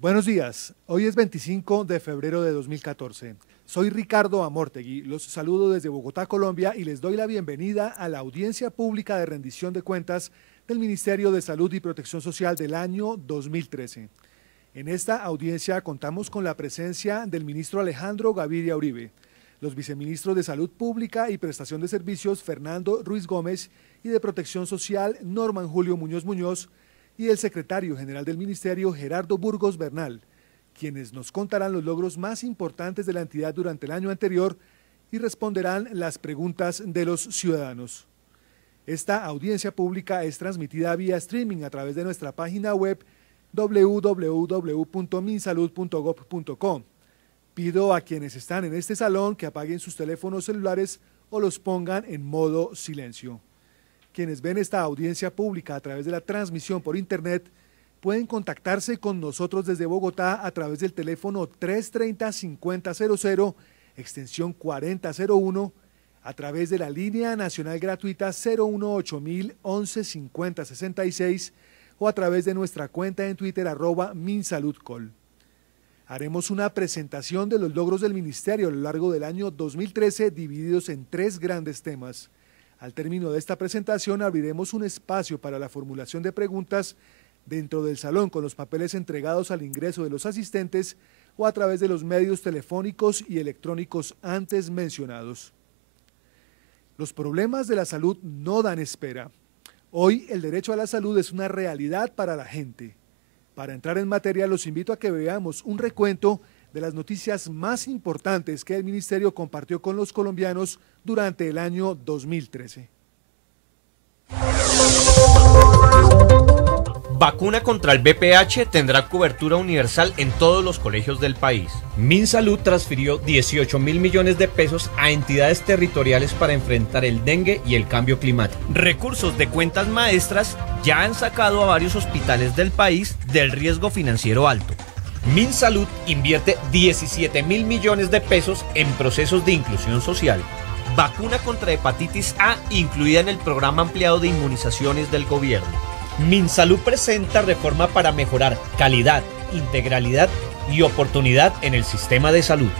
Buenos días, hoy es 25 de febrero de 2014. Soy Ricardo Amortegui, los saludo desde Bogotá, Colombia y les doy la bienvenida a la audiencia pública de rendición de cuentas del Ministerio de Salud y Protección Social del año 2013. En esta audiencia contamos con la presencia del ministro Alejandro Gaviria Uribe, los viceministros de Salud Pública y Prestación de Servicios Fernando Ruiz Gómez y de Protección Social Norman Julio Muñoz Muñoz, y el secretario general del Ministerio, Gerardo Burgos Bernal, quienes nos contarán los logros más importantes de la entidad durante el año anterior y responderán las preguntas de los ciudadanos. Esta audiencia pública es transmitida vía streaming a través de nuestra página web www.minsalud.gov.co. Pido a quienes están en este salón que apaguen sus teléfonos celulares o los pongan en modo silencio. Quienes ven esta audiencia pública a través de la transmisión por internet pueden contactarse con nosotros desde Bogotá a través del teléfono 330-5000, extensión 4001, a través de la línea nacional gratuita 018-011-5066 o a través de nuestra cuenta en Twitter @minsaludcol. Haremos una presentación de los logros del Ministerio a lo largo del año 2013 divididos en 3 grandes temas. Al término de esta presentación abriremos un espacio para la formulación de preguntas dentro del salón con los papeles entregados al ingreso de los asistentes o a través de los medios telefónicos y electrónicos antes mencionados. Los problemas de la salud no dan espera. Hoy el derecho a la salud es una realidad para la gente. Para entrar en materia los invito a que veamos un recuento de las noticias más importantes que el Ministerio compartió con los colombianos durante el año 2013. Vacuna contra el VPH tendrá cobertura universal en todos los colegios del país. Minsalud transfirió 18.000 millones de pesos a entidades territoriales para enfrentar el dengue y el cambio climático. Recursos de cuentas maestras ya han sacado a varios hospitales del país del riesgo financiero alto. Minsalud invierte 17.000 millones de pesos en procesos de inclusión social. Vacuna contra hepatitis A incluida en el programa ampliado de inmunizaciones del gobierno. Minsalud presenta reforma para mejorar calidad, integralidad y oportunidad en el sistema de salud.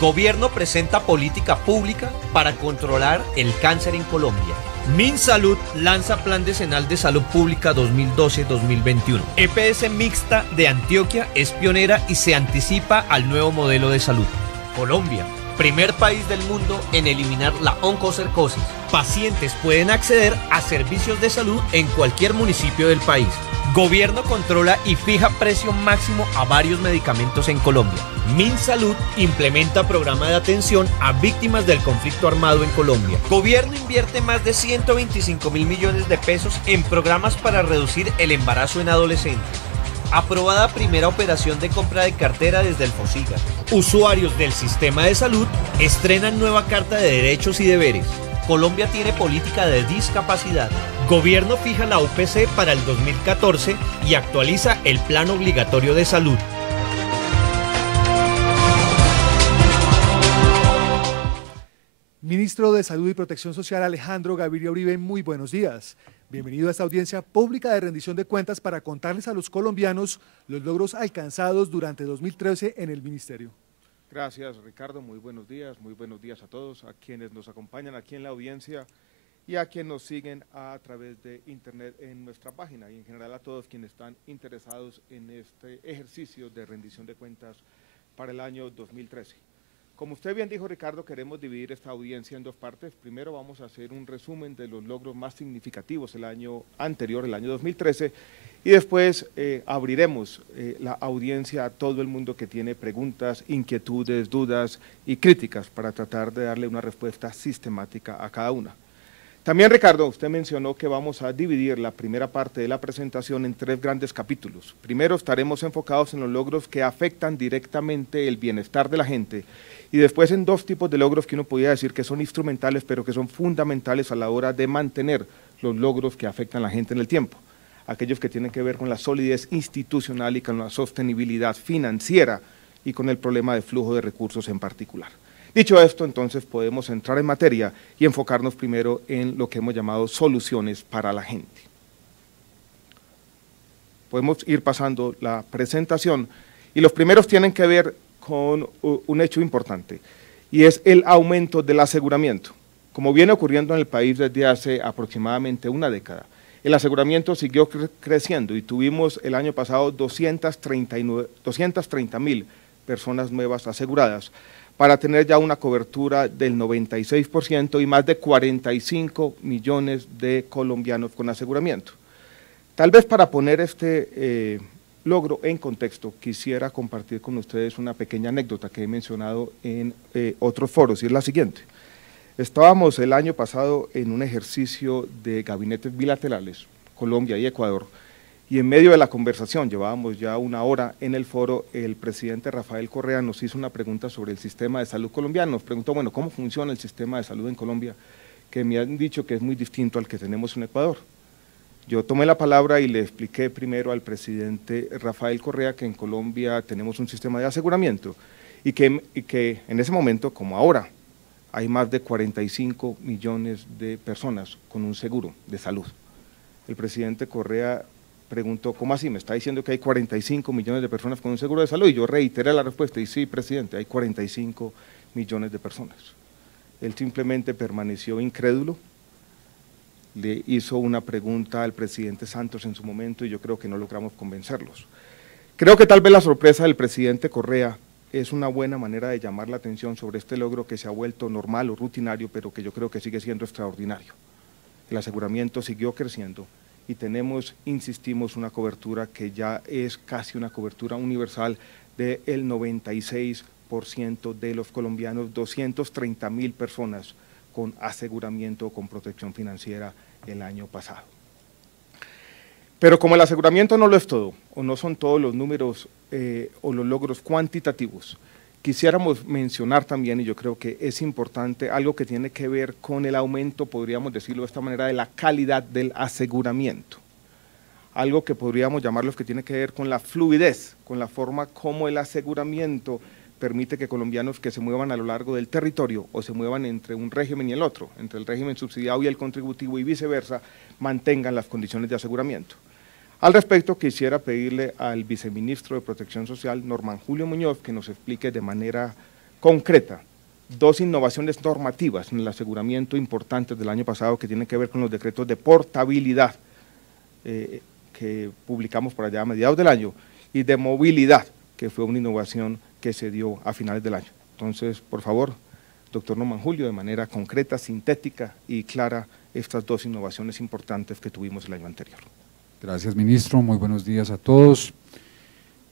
Gobierno presenta política pública para controlar el cáncer en Colombia. Minsalud lanza Plan Decenal de Salud Pública 2012-2021. EPS mixta de Antioquia es pionera y se anticipa al nuevo modelo de salud. Colombia, primer país del mundo en eliminar la oncocercosis. Pacientes pueden acceder a servicios de salud en cualquier municipio del país. Gobierno controla y fija precio máximo a varios medicamentos en Colombia. Minsalud implementa programa de atención a víctimas del conflicto armado en Colombia. Gobierno invierte más de 125.000 millones de pesos en programas para reducir el embarazo en adolescentes. Aprobada primera operación de compra de cartera desde el FOSIGA. Usuarios del sistema de salud estrenan nueva carta de derechos y deberes. Colombia tiene política de discapacidad. Gobierno fija la UPC para el 2014 y actualiza el plan obligatorio de salud. Ministro de Salud y Protección Social Alejandro Gaviria Uribe, muy buenos días. Bienvenido a esta audiencia pública de rendición de cuentas para contarles a los colombianos los logros alcanzados durante 2013 en el Ministerio. Gracias, Ricardo. Muy buenos días a todos, a quienes nos acompañan aquí en la audiencia y a quienes nos siguen a través de internet en nuestra página y en general a todos quienes están interesados en este ejercicio de rendición de cuentas para el año 2013. Como usted bien dijo, Ricardo, queremos dividir esta audiencia en 2 partes. Primero vamos a hacer un resumen de los logros más significativos el año anterior, el año 2013, y después abriremos la audiencia a todo el mundo que tiene preguntas, inquietudes, dudas y críticas para tratar de darle una respuesta sistemática a cada una. También, Ricardo, usted mencionó que vamos a dividir la primera parte de la presentación en 3 grandes capítulos. Primero estaremos enfocados en los logros que afectan directamente el bienestar de la gente y después en 2 tipos de logros que uno podría decir que son instrumentales, pero que son fundamentales a la hora de mantener los logros que afectan a la gente en el tiempo. Aquellos que tienen que ver con la solidez institucional y con la sostenibilidad financiera y con el problema de flujo de recursos en particular. Dicho esto, entonces podemos entrar en materia y enfocarnos primero en lo que hemos llamado soluciones para la gente. Podemos ir pasando la presentación Y los primeros tienen que ver con un hecho importante, y es el aumento del aseguramiento. Como viene ocurriendo en el país desde hace aproximadamente una década, el aseguramiento siguió creciendo y tuvimos el año pasado 230.000 personas nuevas aseguradas, para tener ya una cobertura del 96% y más de 45 millones de colombianos con aseguramiento. Tal vez para poner este logro en contexto, quisiera compartir con ustedes una pequeña anécdota que he mencionado en otros foros, y es la siguiente. Estábamos el año pasado en un ejercicio de gabinetes bilaterales, Colombia y Ecuador, y en medio de la conversación, llevábamos ya una hora en el foro, el presidente Rafael Correa nos hizo una pregunta sobre el sistema de salud colombiano. Nos preguntó, bueno, ¿cómo funciona el sistema de salud en Colombia? Que me han dicho que es muy distinto al que tenemos en Ecuador. Yo tomé la palabra y le expliqué primero al presidente Rafael Correa que en Colombia tenemos un sistema de aseguramiento y que en ese momento, como ahora, hay más de 45 millones de personas con un seguro de salud. El presidente Correa preguntó, ¿cómo así? ¿Me está diciendo que hay 45 millones de personas con un seguro de salud? Y yo reiteré la respuesta, y sí, presidente, hay 45 millones de personas. Él simplemente permaneció incrédulo, le hizo una pregunta al presidente Santos en su momento y yo creo que no logramos convencerlos. Creo que tal vez la sorpresa del presidente Correa es una buena manera de llamar la atención sobre este logro que se ha vuelto normal o rutinario, pero que yo creo que sigue siendo extraordinario. El aseguramiento siguió creciendo y tenemos, insistimos, una cobertura que ya es casi una cobertura universal del 96% de los colombianos, 230.000 personas con aseguramiento o con protección financiera el año pasado. Pero como el aseguramiento no lo es todo, o no son todos los números o los logros cuantitativos, quisiéramos mencionar también, y yo creo que es importante, algo que tiene que ver con el aumento, podríamos decirlo de esta manera, de la calidad del aseguramiento. Algo que podríamos llamarlo que tiene que ver con la fluidez, con la forma como el aseguramiento permite que colombianos que se muevan a lo largo del territorio o se muevan entre un régimen y el otro, entre el régimen subsidiado y el contributivo y viceversa, mantengan las condiciones de aseguramiento. Al respecto, quisiera pedirle al viceministro de Protección Social, Norman Julio Muñoz, que nos explique de manera concreta dos innovaciones normativas en el aseguramiento importantes del año pasado que tienen que ver con los decretos de portabilidad que publicamos por allá a mediados del año y de movilidad, que fue una innovación que se dio a finales del año. Entonces, por favor, doctor Norman Julio, de manera concreta, sintética y clara, estas dos innovaciones importantes que tuvimos el año anterior. Gracias, ministro. Muy buenos días a todos.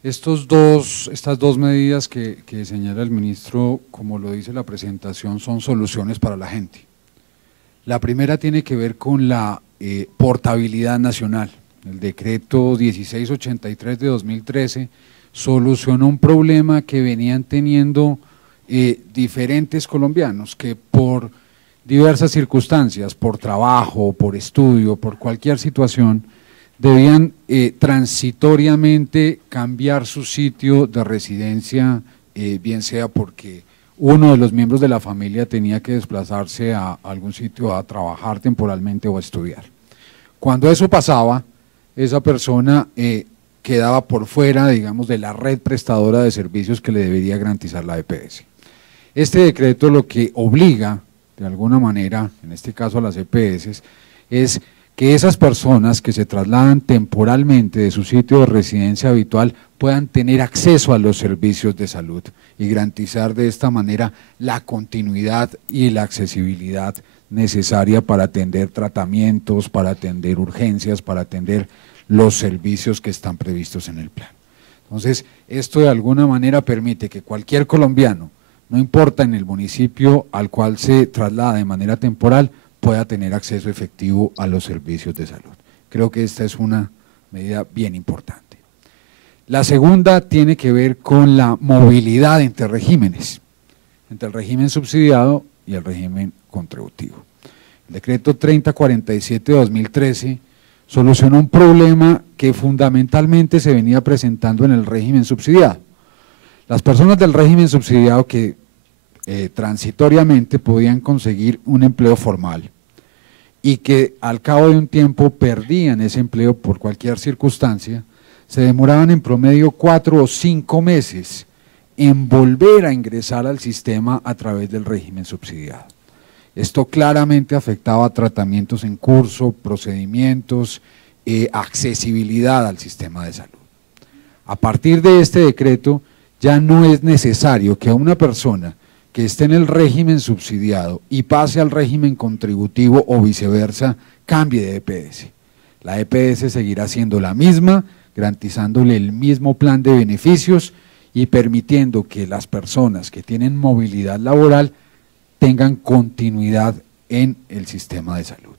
Estas dos medidas que señala el ministro, como lo dice la presentación, son soluciones para la gente. La primera tiene que ver con la portabilidad nacional. El decreto 1683 de 2013 solucionó un problema que venían teniendo diferentes colombianos que por diversas circunstancias, por trabajo, por estudio, por cualquier situación, debían transitoriamente cambiar su sitio de residencia, bien sea porque uno de los miembros de la familia tenía que desplazarse a algún sitio a trabajar temporalmente o a estudiar. Cuando eso pasaba, esa persona quedaba por fuera, digamos, de la red prestadora de servicios que le debería garantizar la EPS. Este decreto lo que obliga, de alguna manera, en este caso a las EPS, es que esas personas que se trasladan temporalmente de su sitio de residencia habitual puedan tener acceso a los servicios de salud y garantizar de esta manera la continuidad y la accesibilidad necesaria para atender tratamientos, para atender urgencias, para atender los servicios que están previstos en el plan. Entonces, esto de alguna manera permite que cualquier colombiano, no importa en el municipio al cual se traslada de manera temporal, pueda tener acceso efectivo a los servicios de salud. Creo que esta es una medida bien importante. La segunda tiene que ver con la movilidad entre regímenes, entre el régimen subsidiado y el régimen contributivo. El decreto 3047 de 2013 solucionó un problema que fundamentalmente se venía presentando en el régimen subsidiado. Las personas del régimen subsidiado que transitoriamente podían conseguir un empleo formal y que al cabo de un tiempo perdían ese empleo por cualquier circunstancia, se demoraban en promedio 4 o 5 meses en volver a ingresar al sistema a través del régimen subsidiado. Esto claramente afectaba a tratamientos en curso, procedimientos, accesibilidad al sistema de salud. A partir de este decreto ya no es necesario que una persona que esté en el régimen subsidiado y pase al régimen contributivo o viceversa, cambie de EPS. La EPS seguirá siendo la misma, garantizándole el mismo plan de beneficios y permitiendo que las personas que tienen movilidad laboral tengan continuidad en el sistema de salud.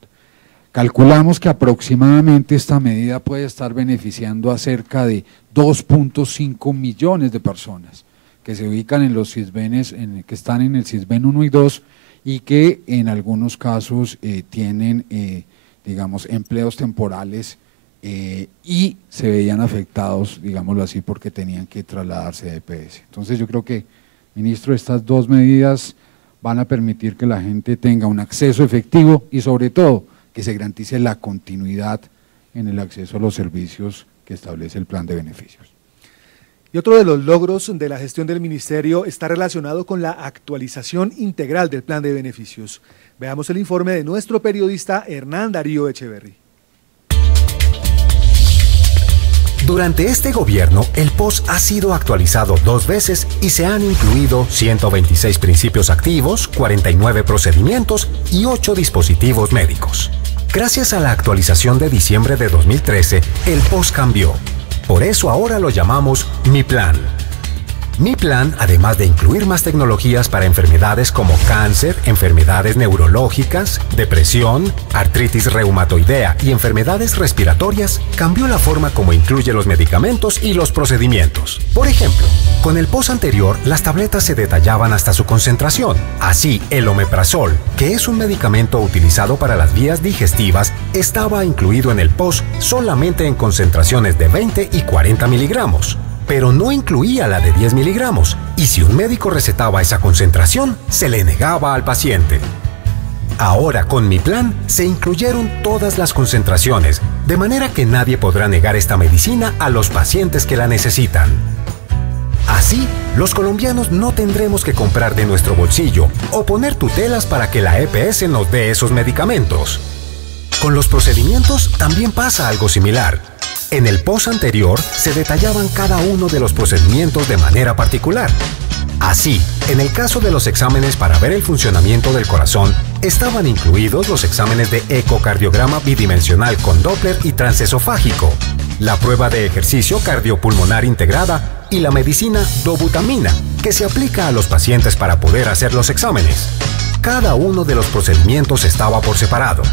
Calculamos que aproximadamente esta medida puede estar beneficiando a cerca de 2.5 millones de personas que se ubican en los SISBENes, que están en el SISBEN 1 y 2 y que en algunos casos tienen, digamos, empleos temporales y se veían afectados, digámoslo así, porque tenían que trasladarse de EPS. Entonces yo creo que, ministro, estas dos medidas van a permitir que la gente tenga un acceso efectivo y sobre todo que se garantice la continuidad en el acceso a los servicios que establece el plan de beneficios. Y otro de los logros de la gestión del ministerio está relacionado con la actualización integral del plan de beneficios. Veamos el informe de nuestro periodista Hernán Darío Echeverry. Durante este gobierno, el POS ha sido actualizado 2 veces y se han incluido 126 principios activos, 49 procedimientos y 8 dispositivos médicos. Gracias a la actualización de diciembre de 2013, el POS cambió. Por eso ahora lo llamamos Mi Plan. Mi Plan, además de incluir más tecnologías para enfermedades como cáncer, enfermedades neurológicas, depresión, artritis reumatoidea y enfermedades respiratorias, cambió la forma como incluye los medicamentos y los procedimientos. Por ejemplo, con el POS anterior, las tabletas se detallaban hasta su concentración. Así, el omeprazol, que es un medicamento utilizado para las vías digestivas, estaba incluido en el POS solamente en concentraciones de 20 y 40 miligramos. Pero no incluía la de 10 miligramos, y si un médico recetaba esa concentración, se le negaba al paciente. Ahora, con Mi Plan, se incluyeron todas las concentraciones, de manera que nadie podrá negar esta medicina a los pacientes que la necesitan. Así, los colombianos no tendremos que comprar de nuestro bolsillo o poner tutelas para que la EPS nos dé esos medicamentos. Con los procedimientos también pasa algo similar. En el POS anterior se detallaban cada uno de los procedimientos de manera particular. Así, en el caso de los exámenes para ver el funcionamiento del corazón, estaban incluidos los exámenes de ecocardiograma bidimensional con Doppler y transesofágico, la prueba de ejercicio cardiopulmonar integrada y la medicina dobutamina, que se aplica a los pacientes para poder hacer los exámenes. Cada uno de los procedimientos estaba por separado.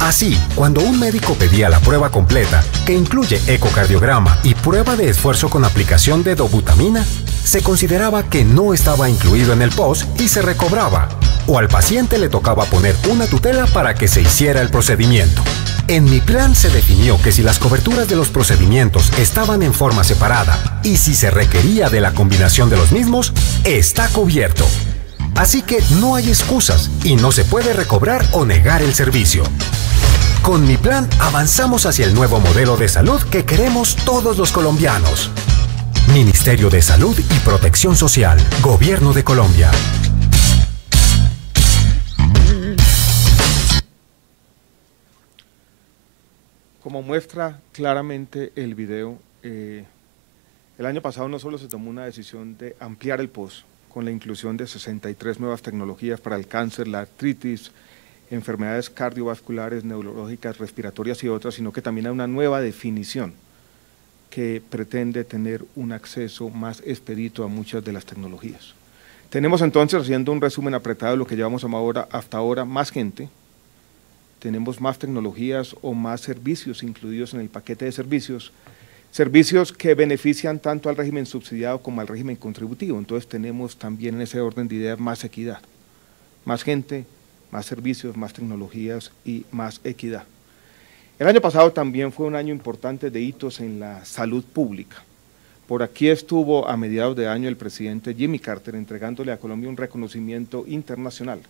Así, cuando un médico pedía la prueba completa, que incluye ecocardiograma y prueba de esfuerzo con aplicación de dobutamina, se consideraba que no estaba incluido en el POS y se recobraba, o al paciente le tocaba poner una tutela para que se hiciera el procedimiento. En Mi Plan se definió que si las coberturas de los procedimientos estaban en forma separada y si se requería de la combinación de los mismos, está cubierto. Así que no hay excusas y no se puede recobrar o negar el servicio. Con Mi Plan avanzamos hacia el nuevo modelo de salud que queremos todos los colombianos. Ministerio de Salud y Protección Social, Gobierno de Colombia. Como muestra claramente el video, el año pasado no solo se tomó una decisión de ampliar el POS con la inclusión de 63 nuevas tecnologías para el cáncer, la artritis, enfermedades cardiovasculares, neurológicas, respiratorias y otras, sino que también hay una nueva definición que pretende tener un acceso más expedito a muchas de las tecnologías. Tenemos entonces, haciendo un resumen apretado de lo que llevamos hasta ahora, más gente, tenemos más tecnologías o más servicios incluidos en el paquete de servicios, servicios que benefician tanto al régimen subsidiado como al régimen contributivo. Entonces tenemos también en ese orden de ideas más equidad, más gente, más servicios, más tecnologías y más equidad. El año pasado también fue un año importante de hitos en la salud pública. Por aquí estuvo a mediados de año el presidente Jimmy Carter entregándole a Colombia un reconocimiento internacional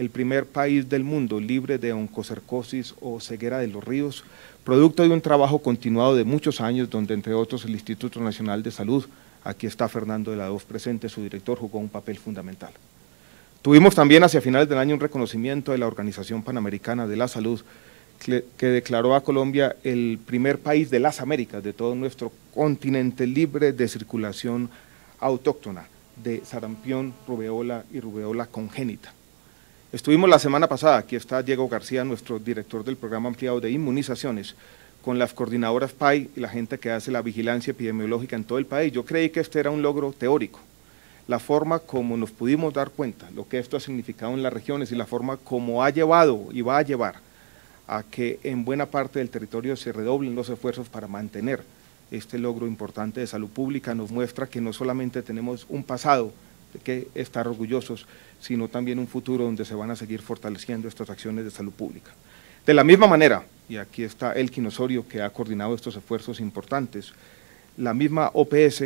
el primer país del mundo libre de oncocercosis o ceguera de los ríos, producto de un trabajo continuado de muchos años, donde entre otros el Instituto Nacional de Salud, aquí está Fernando de la Hoz presente, su director, jugó un papel fundamental. Tuvimos también hacia finales del año un reconocimiento de la Organización Panamericana de la Salud, que declaró a Colombia el primer país de las Américas, de todo nuestro continente, libre de circulación autóctona de sarampión, rubeola y rubeola congénita. Estuvimos la semana pasada, aquí está Diego García, nuestro director del programa ampliado de inmunizaciones, con las coordinadoras PAI y la gente que hace la vigilancia epidemiológica en todo el país. Yo creí que este era un logro teórico. La forma como nos pudimos dar cuenta, lo que esto ha significado en las regiones y la forma como ha llevado y va a llevar a que en buena parte del territorio se redoblen los esfuerzos para mantener este logro importante de salud pública, nos muestra que no solamente tenemos un pasado de que estar orgullosos, sino también un futuro donde se van a seguir fortaleciendo estas acciones de salud pública. De la misma manera, y aquí está Elkin Osorio, que ha coordinado estos esfuerzos importantes, la misma OPS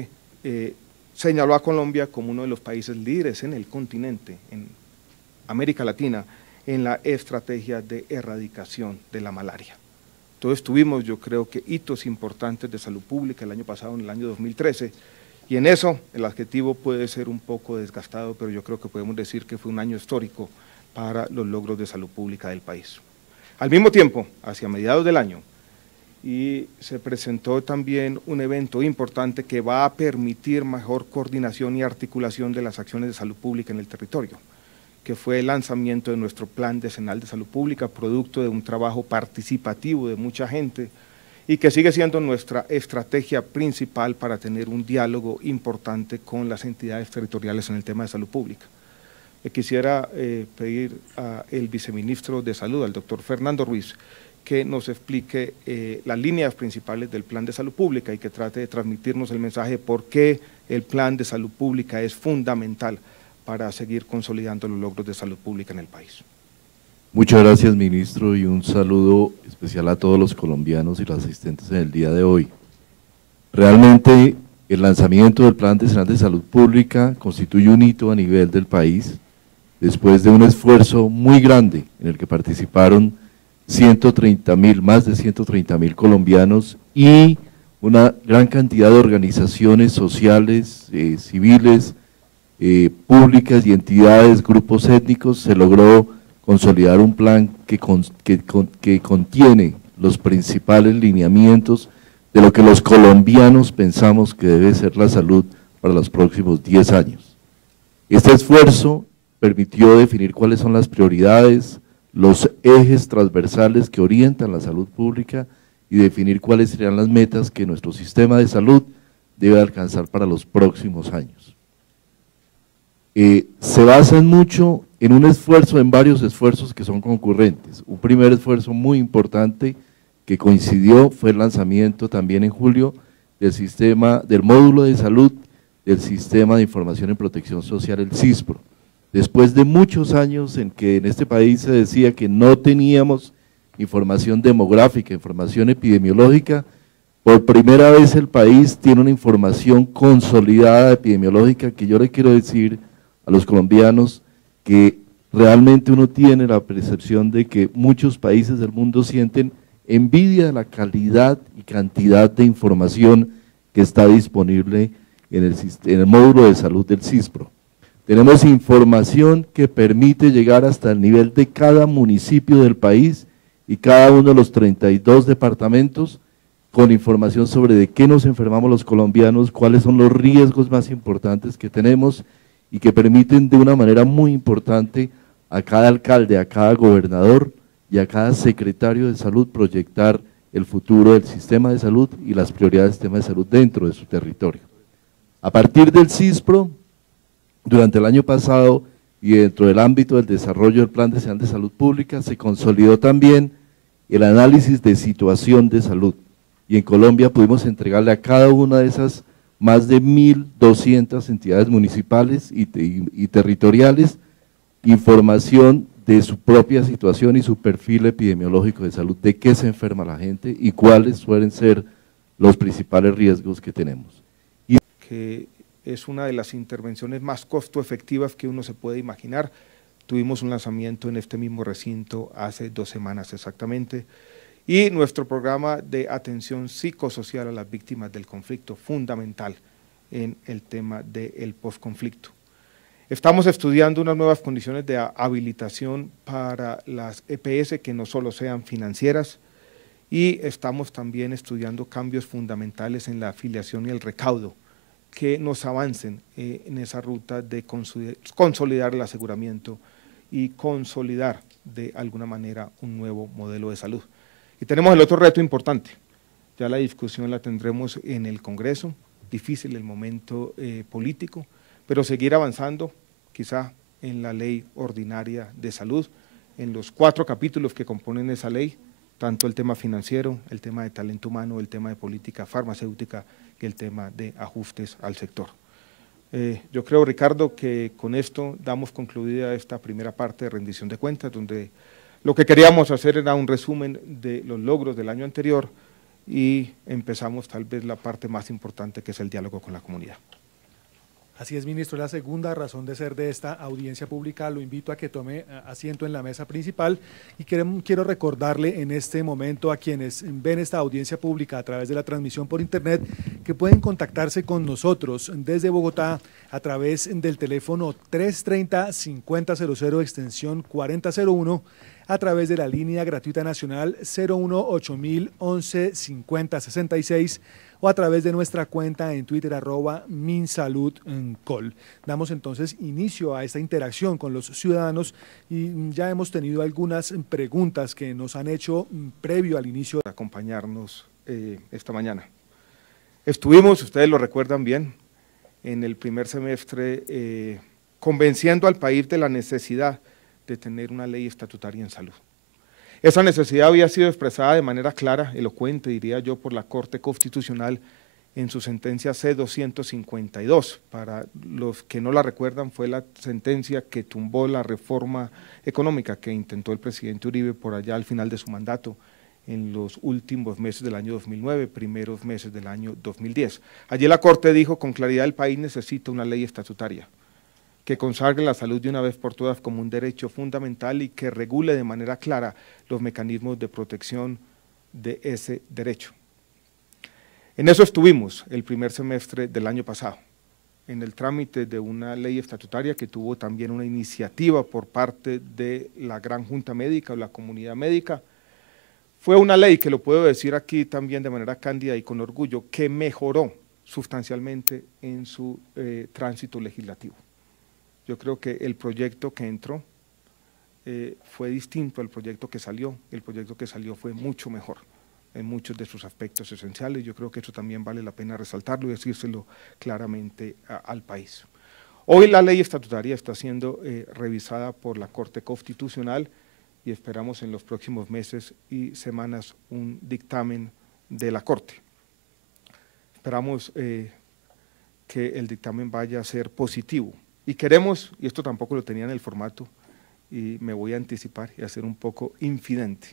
señaló a Colombia como uno de los países líderes en el continente, en América Latina, en la estrategia de erradicación de la malaria. Entonces tuvimos, yo creo que hitos importantes de salud pública el año pasado, en el año 2013, y en eso el adjetivo puede ser un poco desgastado, pero yo creo que podemos decir que fue un año histórico para los logros de salud pública del país. Al mismo tiempo, hacia mediados del año, y se presentó también un evento importante que va a permitir mejor coordinación y articulación de las acciones de salud pública en el territorio, que fue el lanzamiento de nuestro Plan Decenal de Salud Pública, producto de un trabajo participativo de mucha gente y que sigue siendo nuestra estrategia principal para tener un diálogo importante con las entidades territoriales en el tema de salud pública. Quisiera pedir al viceministro de Salud, al doctor Fernando Ruiz, que nos explique las líneas principales del Plan de Salud Pública y que trate de transmitirnos el mensaje de por qué el Plan de Salud Pública es fundamental para seguir consolidando los logros de salud pública en el país. Muchas gracias, ministro, y un saludo especial a todos los colombianos y los asistentes en el día de hoy. Realmente, el lanzamiento del Plan Decenal de Salud Pública constituye un hito a nivel del país, después de un esfuerzo muy grande en el que participaron 130.000, más de 130.000 colombianos y una gran cantidad de organizaciones sociales, civiles, públicas y entidades, grupos étnicos. Se logró consolidar un plan que contiene los principales lineamientos de lo que los colombianos pensamos que debe ser la salud para los próximos 10 años. Este esfuerzo permitió definir cuáles son las prioridades, los ejes transversales que orientan la salud pública y definir cuáles serían las metas que nuestro sistema de salud debe alcanzar para los próximos años. Se basan mucho en varios esfuerzos que son concurrentes. Un primer esfuerzo muy importante que coincidió fue el lanzamiento también en julio del módulo de salud del Sistema de Información en Protección Social, el SISPRO. Después de muchos años en que en este país se decía que no teníamos información demográfica, información epidemiológica, por primera vez el país tiene una información consolidada epidemiológica que yo le quiero decir a los colombianos que realmente uno tiene la percepción de que muchos países del mundo sienten envidia de la calidad y cantidad de información que está disponible en el módulo de salud del SISPRO. Tenemos información que permite llegar hasta el nivel de cada municipio del país y cada uno de los 32 departamentos, con información sobre de qué nos enfermamos los colombianos, cuáles son los riesgos más importantes que tenemos y que permiten de una manera muy importante a cada alcalde, a cada gobernador y a cada secretario de salud proyectar el futuro del sistema de salud y las prioridades del sistema de salud dentro de su territorio. A partir del SISPRO, durante el año pasado y dentro del ámbito del desarrollo del Plan Decenal de Salud Pública, se consolidó también el análisis de situación de salud. Y en Colombia pudimos entregarle a cada una de esas más de 1.200 entidades municipales y territoriales información de su propia situación y su perfil epidemiológico de salud, de qué se enferma la gente y cuáles suelen ser los principales riesgos que tenemos. Que es una de las intervenciones más costo efectivas que uno se puede imaginar, tuvimos un lanzamiento en este mismo recinto hace 2 semanas exactamente, y nuestro programa de atención psicosocial a las víctimas del conflicto, fundamental en el tema del posconflicto. Estamos estudiando unas nuevas condiciones de habilitación para las EPS que no solo sean financieras, y estamos también estudiando cambios fundamentales en la afiliación y el recaudo que nos avancen en esa ruta de consolidar el aseguramiento y consolidar de alguna manera un nuevo modelo de salud. Y tenemos el otro reto importante, ya la discusión la tendremos en el Congreso, difícil el momento político, pero seguir avanzando quizá en la ley ordinaria de salud, en los 4 capítulos que componen esa ley, tanto el tema financiero, el tema de talento humano, el tema de política farmacéutica y el tema de ajustes al sector. Yo creo, Ricardo, que con esto damos concluida esta primera parte de rendición de cuentas, donde lo que queríamos hacer era un resumen de los logros del año anterior y empezamos tal vez la parte más importante, que es el diálogo con la comunidad. Así es, ministro, la segunda razón de ser de esta audiencia pública. Lo invito a que tome asiento en la mesa principal y quiero recordarle en este momento a quienes ven esta audiencia pública a través de la transmisión por internet que pueden contactarse con nosotros desde Bogotá a través del teléfono 330-5000 extensión 4001, a través de la línea gratuita nacional 018-011-5066 o a través de nuestra cuenta en Twitter @minsaludcol. Damos entonces inicio a esta interacción con los ciudadanos y ya hemos tenido algunas preguntas que nos han hecho previo al inicio. Acompañarnos esta mañana. Estuvimos, ustedes lo recuerdan bien, en el primer semestre convenciendo al país de la necesidad de tener una ley estatutaria en salud. Esa necesidad había sido expresada de manera clara, elocuente, diría yo, por la Corte Constitucional en su sentencia C-252. Para los que no la recuerdan, fue la sentencia que tumbó la reforma económica que intentó el presidente Uribe por allá al final de su mandato, en los últimos meses del año 2009, primeros meses del año 2010. Allí la Corte dijo con claridad: el país necesita una ley estatutaria que consagre la salud de una vez por todas como un derecho fundamental y que regule de manera clara los mecanismos de protección de ese derecho. En eso estuvimos el primer semestre del año pasado, en el trámite de una ley estatutaria que tuvo también una iniciativa por parte de la Gran Junta Médica o la comunidad médica. Fue una ley, que lo puedo decir aquí también de manera cándida y con orgullo, que mejoró sustancialmente en su tránsito legislativo. Yo creo que el proyecto que entró fue distinto al proyecto que salió. El proyecto que salió fue mucho mejor en muchos de sus aspectos esenciales. Yo creo que eso también vale la pena resaltarlo y decírselo claramente al país. Hoy la ley estatutaria está siendo revisada por la Corte Constitucional y esperamos en los próximos meses y semanas un dictamen de la Corte. Esperamos que el dictamen vaya a ser positivo. Y queremos, y esto tampoco lo tenía en el formato, y me voy a anticipar y a ser un poco infidente,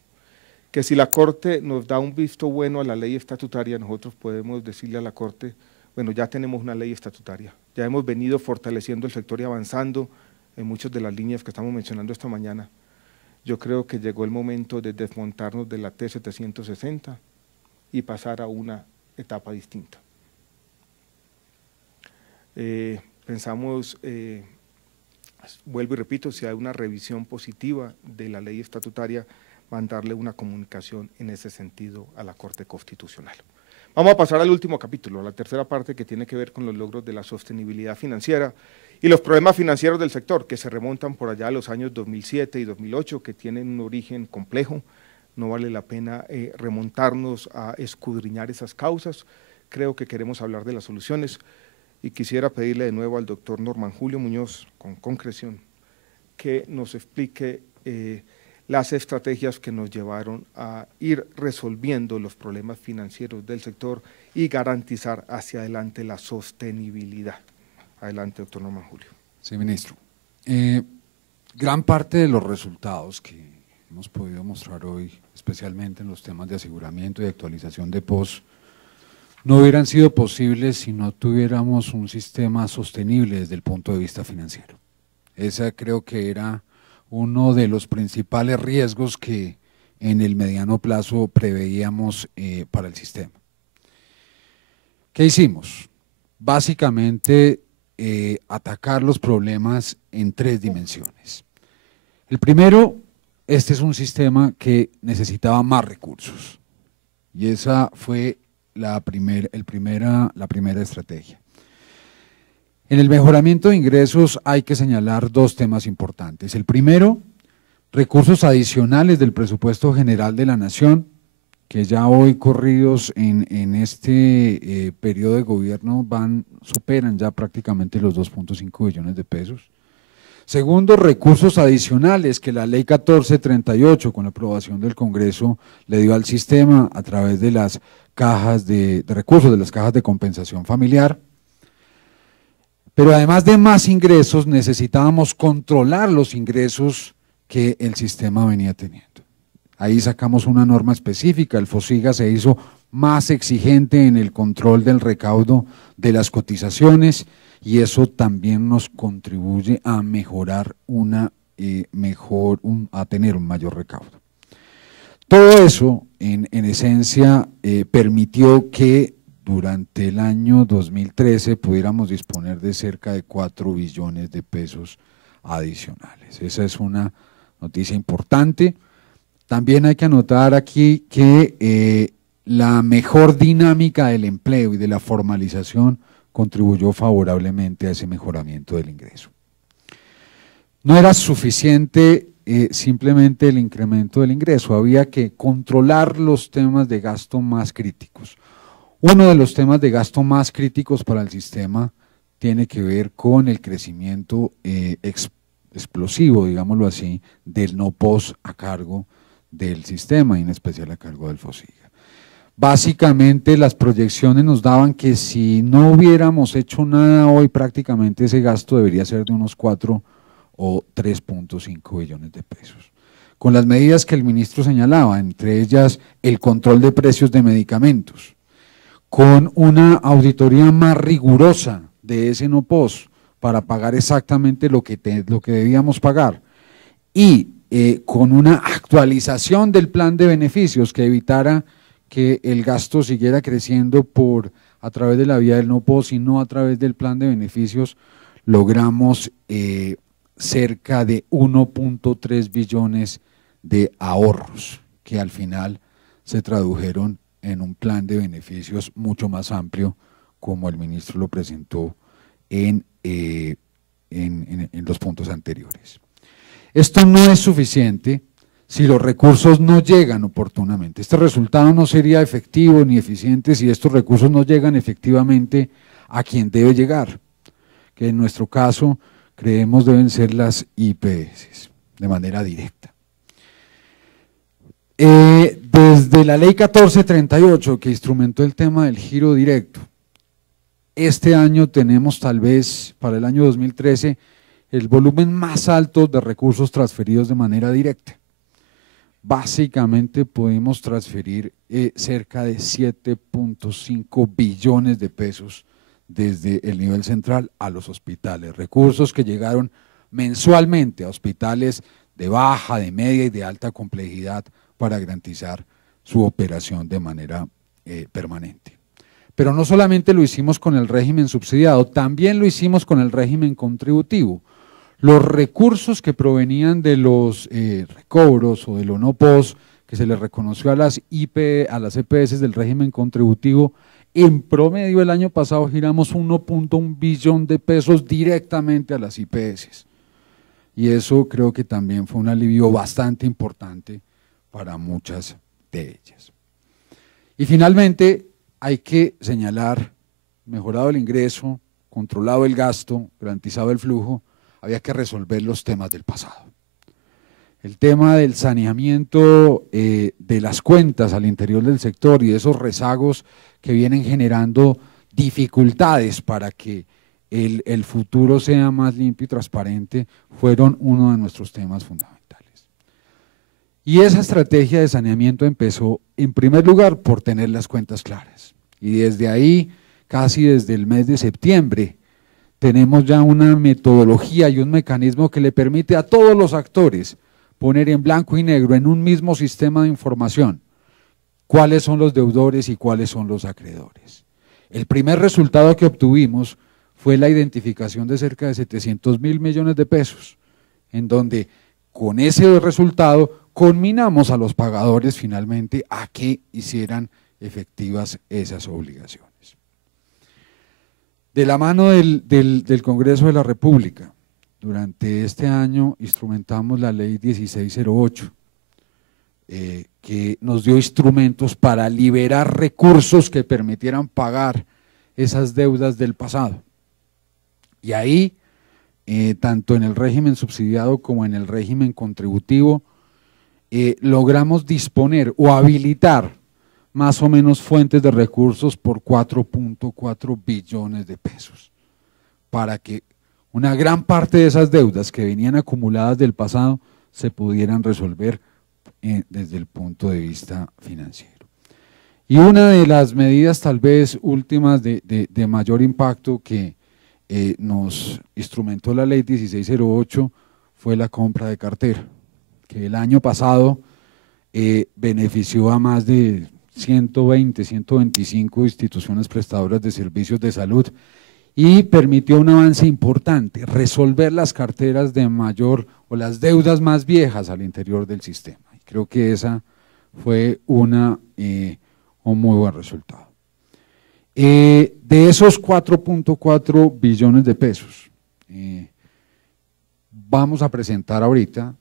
que si la Corte nos da un visto bueno a la ley estatutaria, nosotros podemos decirle a la Corte: bueno, ya tenemos una ley estatutaria, ya hemos venido fortaleciendo el sector y avanzando en muchas de las líneas que estamos mencionando esta mañana. Yo creo que llegó el momento de desmontarnos de la T-760 y pasar a una etapa distinta. Pensamos, vuelvo y repito, si hay una revisión positiva de la ley estatutaria, mandarle una comunicación en ese sentido a la Corte Constitucional. Vamos a pasar al último capítulo, la tercera parte, que tiene que ver con los logros de la sostenibilidad financiera y los problemas financieros del sector, que se remontan por allá a los años 2007 y 2008, que tienen un origen complejo. No vale la pena remontarnos a escudriñar esas causas. Creo que queremos hablar de las soluciones. Y quisiera pedirle de nuevo al doctor Norman Julio Muñoz, con concreción, que nos explique las estrategias que nos llevaron a ir resolviendo los problemas financieros del sector y garantizar hacia adelante la sostenibilidad. Adelante, doctor Norman Julio. Sí, ministro. Gran parte de los resultados que hemos podido mostrar hoy, especialmente en los temas de aseguramiento y actualización de POS, no hubieran sido posibles si no tuviéramos un sistema sostenible desde el punto de vista financiero. Esa creo que era uno de los principales riesgos que en el mediano plazo preveíamos para el sistema. ¿Qué hicimos? Básicamente atacar los problemas en 3 dimensiones. El primero, este es un sistema que necesitaba más recursos y esa fue la primera estrategia. En el mejoramiento de ingresos hay que señalar 2 temas importantes. El primero, recursos adicionales del presupuesto general de la Nación, que ya hoy corridos en este periodo de gobierno superan ya prácticamente los 2.5 billones de pesos. Segundo, recursos adicionales que la ley 1438 con la aprobación del Congreso le dio al sistema a través de las cajas de recursos, de las cajas de compensación familiar. Pero además de más ingresos necesitábamos controlar los ingresos que el sistema venía teniendo. Ahí sacamos una norma específica, el FOSIGA se hizo más exigente en el control del recaudo de las cotizaciones y eso también nos contribuye a mejorar a tener un mayor recaudo. Todo eso, en esencia, permitió que durante el año 2013 pudiéramos disponer de cerca de 4 billones de pesos adicionales. Esa es una noticia importante. También hay que anotar aquí que la mejor dinámica del empleo y de la formalización contribuyó favorablemente a ese mejoramiento del ingreso. No era suficiente simplemente el incremento del ingreso, había que controlar los temas de gasto más críticos. Uno de los temas de gasto más críticos para el sistema tiene que ver con el crecimiento explosivo, digámoslo así, del no-POS a cargo del sistema y en especial a cargo del FOSIGA. Básicamente las proyecciones nos daban que si no hubiéramos hecho nada hoy prácticamente ese gasto debería ser de unos 4 o 3.5 billones de pesos. Con las medidas que el ministro señalaba, entre ellas el control de precios de medicamentos, con una auditoría más rigurosa de ese no-POS para pagar exactamente lo que debíamos pagar y con una actualización del plan de beneficios que evitara que el gasto siguiera creciendo a través de la vía del no-POS y no a través del plan de beneficios, logramos cerca de 1.3 billones de ahorros que al final se tradujeron en un plan de beneficios mucho más amplio como el ministro lo presentó en los puntos anteriores. Esto no es suficiente si los recursos no llegan oportunamente. Este resultado no sería efectivo ni eficiente si estos recursos no llegan efectivamente a quien debe llegar, que en nuestro caso creemos deben ser las IPS, de manera directa. Desde la ley 1438 que instrumentó el tema del giro directo, este año tenemos tal vez para el año 2013 el volumen más alto de recursos transferidos de manera directa. Básicamente pudimos transferir cerca de 7.5 billones de pesos desde el nivel central a los hospitales, recursos que llegaron mensualmente a hospitales de baja, de media y de alta complejidad para garantizar su operación de manera permanente. Pero no solamente lo hicimos con el régimen subsidiado, también lo hicimos con el régimen contributivo. Los recursos que provenían de los recobros o de los no-POS que se les reconoció a las EPS del régimen contributivo, en promedio el año pasado giramos 1.1 billón de pesos directamente a las IPS. Y eso creo que también fue un alivio bastante importante para muchas de ellas. Y finalmente hay que señalar, mejorado el ingreso, controlado el gasto, garantizado el flujo, había que resolver los temas del pasado. El tema del saneamiento de las cuentas al interior del sector y de esos rezagos que vienen generando dificultades para que el futuro sea más limpio y transparente, fueron uno de nuestros temas fundamentales. Y esa estrategia de saneamiento empezó en primer lugar por tener las cuentas claras. Y desde ahí, casi desde el mes de septiembre tenemos ya una metodología y un mecanismo que le permite a todos los actores poner en blanco y negro en un mismo sistema de información cuáles son los deudores y cuáles son los acreedores. El primer resultado que obtuvimos fue la identificación de cerca de 700.000 millones de pesos, en donde con ese resultado conminamos a los pagadores finalmente a que hicieran efectivas esas obligaciones. De la mano del Congreso de la República, durante este año instrumentamos la ley 1608, que nos dio instrumentos para liberar recursos que permitieran pagar esas deudas del pasado. Y ahí, tanto en el régimen subsidiado como en el régimen contributivo, logramos disponer o habilitar más o menos fuentes de recursos por 4.4 billones de pesos, para que una gran parte de esas deudas que venían acumuladas del pasado se pudieran resolver desde el punto de vista financiero. Y una de las medidas tal vez últimas de mayor impacto que nos instrumentó la ley 1608 fue la compra de cartera, que el año pasado benefició a más de 120, 125 instituciones prestadoras de servicios de salud y permitió un avance importante, resolver las carteras de mayor o las deudas más viejas al interior del sistema. Creo que esa fue un muy buen resultado. De esos 4.4 billones de pesos, vamos a presentar ahorita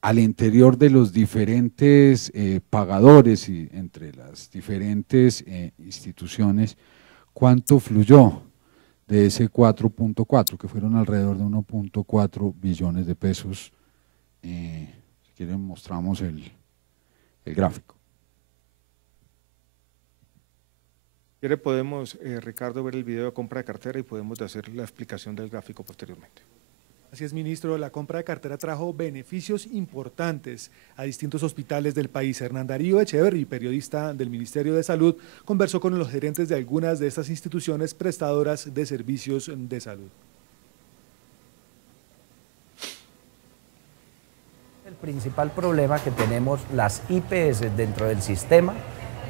al interior de los diferentes pagadores y entre las diferentes instituciones, cuánto fluyó de ese 4.4, que fueron alrededor de 1.4 billones de pesos. Si quieren mostramos el gráfico. Si quiere podemos, Ricardo, ver el video de compra de cartera y podemos hacer la explicación del gráfico posteriormente. Así es, ministro, la compra de cartera trajo beneficios importantes a distintos hospitales del país. Hernán Darío Echeverri, periodista del Ministerio de Salud, conversó con los gerentes de algunas de estas instituciones prestadoras de servicios de salud. El principal problema que tenemos las IPS dentro del sistema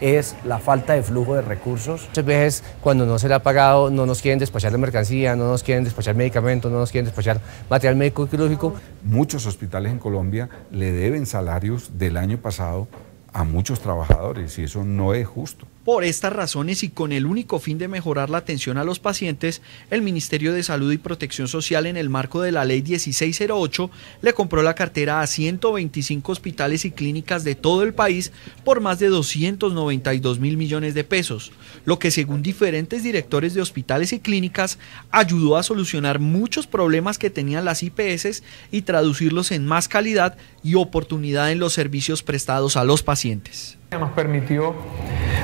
es la falta de flujo de recursos. Muchas veces cuando no se le ha pagado no nos quieren despachar la mercancía, no nos quieren despachar medicamentos, no nos quieren despachar material médico y quirúrgico. Muchos hospitales en Colombia le deben salarios del año pasado a muchos trabajadores y eso no es justo. Por estas razones y con el único fin de mejorar la atención a los pacientes, el Ministerio de Salud y Protección Social, en el marco de la Ley 1608, le compró la cartera a 125 hospitales y clínicas de todo el país por más de 292.000 millones de pesos, lo que, según diferentes directores de hospitales y clínicas, ayudó a solucionar muchos problemas que tenían las IPS y traducirlos en más calidad y oportunidad en los servicios prestados a los pacientes. Nos permitió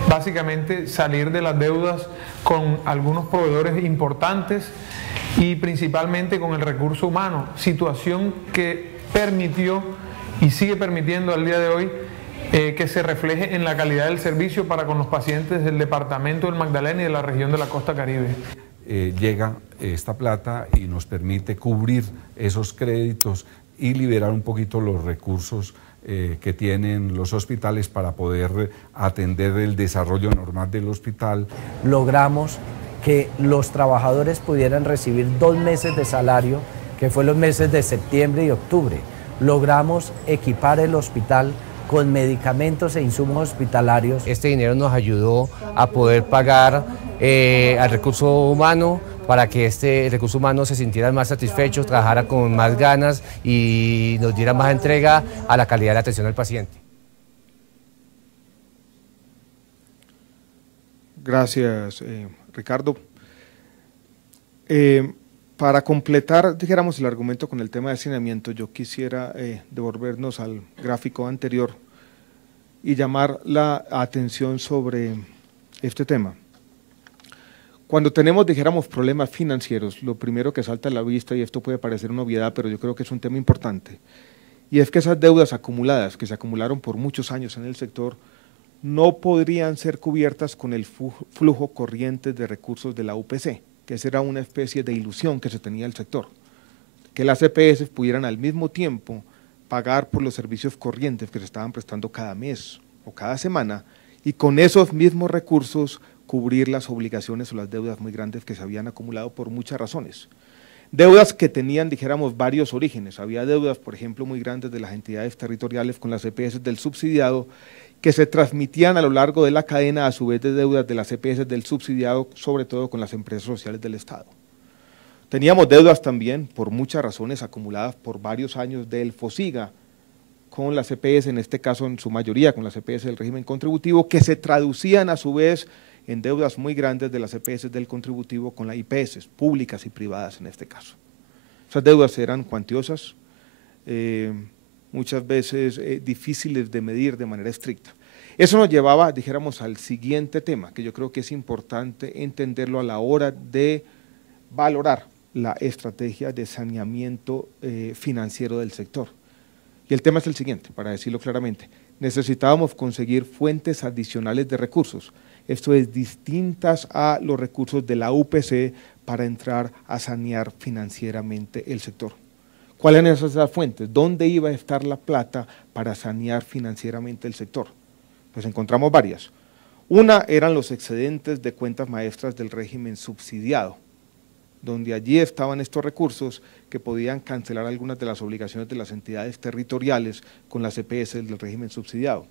básicamente salir de las deudas con algunos proveedores importantes y principalmente con el recurso humano, situación que permitió y sigue permitiendo al día de hoy que se refleje en la calidad del servicio para con los pacientes del departamento del Magdalena y de la región de la costa Caribe. Llega esta plata y nos permite cubrir esos créditos y liberar un poquito los recursos que tienen los hospitales para poder atender el desarrollo normal del hospital. Logramos que los trabajadores pudieran recibir 2 meses de salario, que fue los meses de septiembre y octubre. Logramos equipar el hospital con medicamentos e insumos hospitalarios. Este dinero nos ayudó a poder pagar al recurso humano, para que este recurso humano se sintiera más satisfecho, trabajara con más ganas y nos diera más entrega a la calidad de la atención al paciente. Gracias, Ricardo. Para completar, dijéramos, el argumento con el tema de saneamiento, yo quisiera devolvernos al gráfico anterior y llamar la atención sobre este tema. Cuando tenemos, dijéramos, problemas financieros, lo primero que salta a la vista, y esto puede parecer una obviedad, pero yo creo que es un tema importante, y es que esas deudas acumuladas, que se acumularon por muchos años en el sector, no podrían ser cubiertas con el flujo corriente de recursos de la UPC. que esa era una especie de ilusión que se tenía el sector, que las EPS pudieran al mismo tiempo pagar por los servicios corrientes que se estaban prestando cada mes o cada semana y con esos mismos recursos cubrir las obligaciones o las deudas muy grandes que se habían acumulado por muchas razones. Deudas que tenían, dijéramos, varios orígenes. Había deudas, por ejemplo, muy grandes de las entidades territoriales con las EPS del subsidiado que se transmitían a lo largo de la cadena a su vez de deudas de las EPS del subsidiado, sobre todo con las empresas sociales del Estado. Teníamos deudas también, por muchas razones, acumuladas por varios años del FOSIGA, con las EPS, en este caso en su mayoría con las EPS del régimen contributivo, que se traducían a su vez en deudas muy grandes de las EPS del contributivo con las IPS, públicas y privadas en este caso. Esas deudas eran cuantiosas, muchas veces difíciles de medir de manera estricta. Eso nos llevaba, dijéramos, al siguiente tema, que yo creo que es importante entenderlo a la hora de valorar la estrategia de saneamiento financiero del sector. Y el tema es el siguiente, para decirlo claramente, necesitábamos conseguir fuentes adicionales de recursos, esto es, distintas a los recursos de la UPC para entrar a sanear financieramente el sector. ¿Cuáles eran esas fuentes? ¿Dónde iba a estar la plata para sanear financieramente el sector? Pues encontramos varias. Una eran los excedentes de cuentas maestras del régimen subsidiado, donde allí estaban estos recursos que podían cancelar algunas de las obligaciones de las entidades territoriales con las EPS del régimen subsidiado.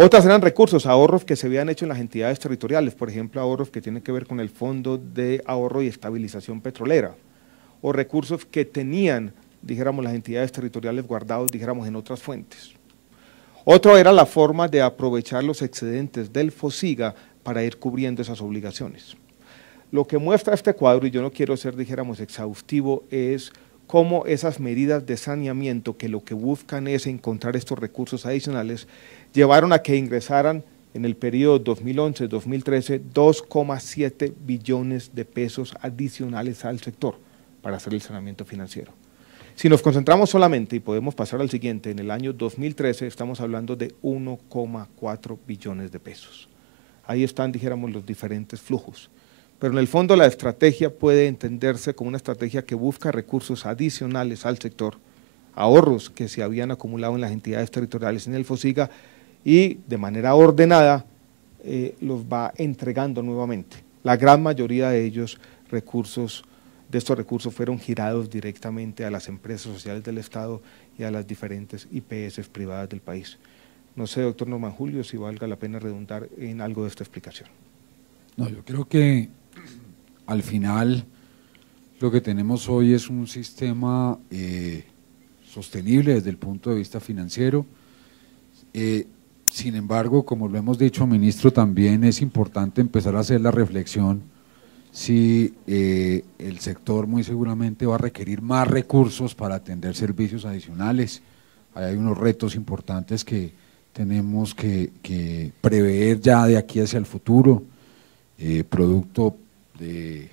Otras eran recursos, ahorros que se habían hecho en las entidades territoriales, por ejemplo, ahorros que tienen que ver con el Fondo de Ahorro y Estabilización Petrolera, o recursos que tenían, dijéramos, las entidades territoriales guardados, dijéramos, en otras fuentes. Otro era la forma de aprovechar los excedentes del FOSIGA para ir cubriendo esas obligaciones. Lo que muestra este cuadro, y yo no quiero ser, dijéramos, exhaustivo, es cómo esas medidas de saneamiento, que lo que buscan es encontrar estos recursos adicionales, llevaron a que ingresaran en el periodo 2011-2013 2,7 billones de pesos adicionales al sector para hacer el saneamiento financiero. Si nos concentramos solamente, y podemos pasar al siguiente, en el año 2013 estamos hablando de 1,4 billones de pesos. Ahí están, dijéramos, los diferentes flujos. Pero en el fondo la estrategia puede entenderse como una estrategia que busca recursos adicionales al sector, ahorros que se habían acumulado en las entidades territoriales en el FOSIGA y de manera ordenada los va entregando nuevamente. La gran mayoría de ellos, de estos recursos fueron girados directamente a las empresas sociales del Estado y a las diferentes IPS privadas del país. No sé, doctor Norman Julio, si valga la pena redundar en algo de esta explicación. No, yo creo que al final lo que tenemos hoy es un sistema sostenible desde el punto de vista financiero. Sin embargo, como lo hemos dicho, ministro, también es importante empezar a hacer la reflexión si el sector muy seguramente va a requerir más recursos para atender servicios adicionales. Hay unos retos importantes que tenemos que prever ya de aquí hacia el futuro, producto del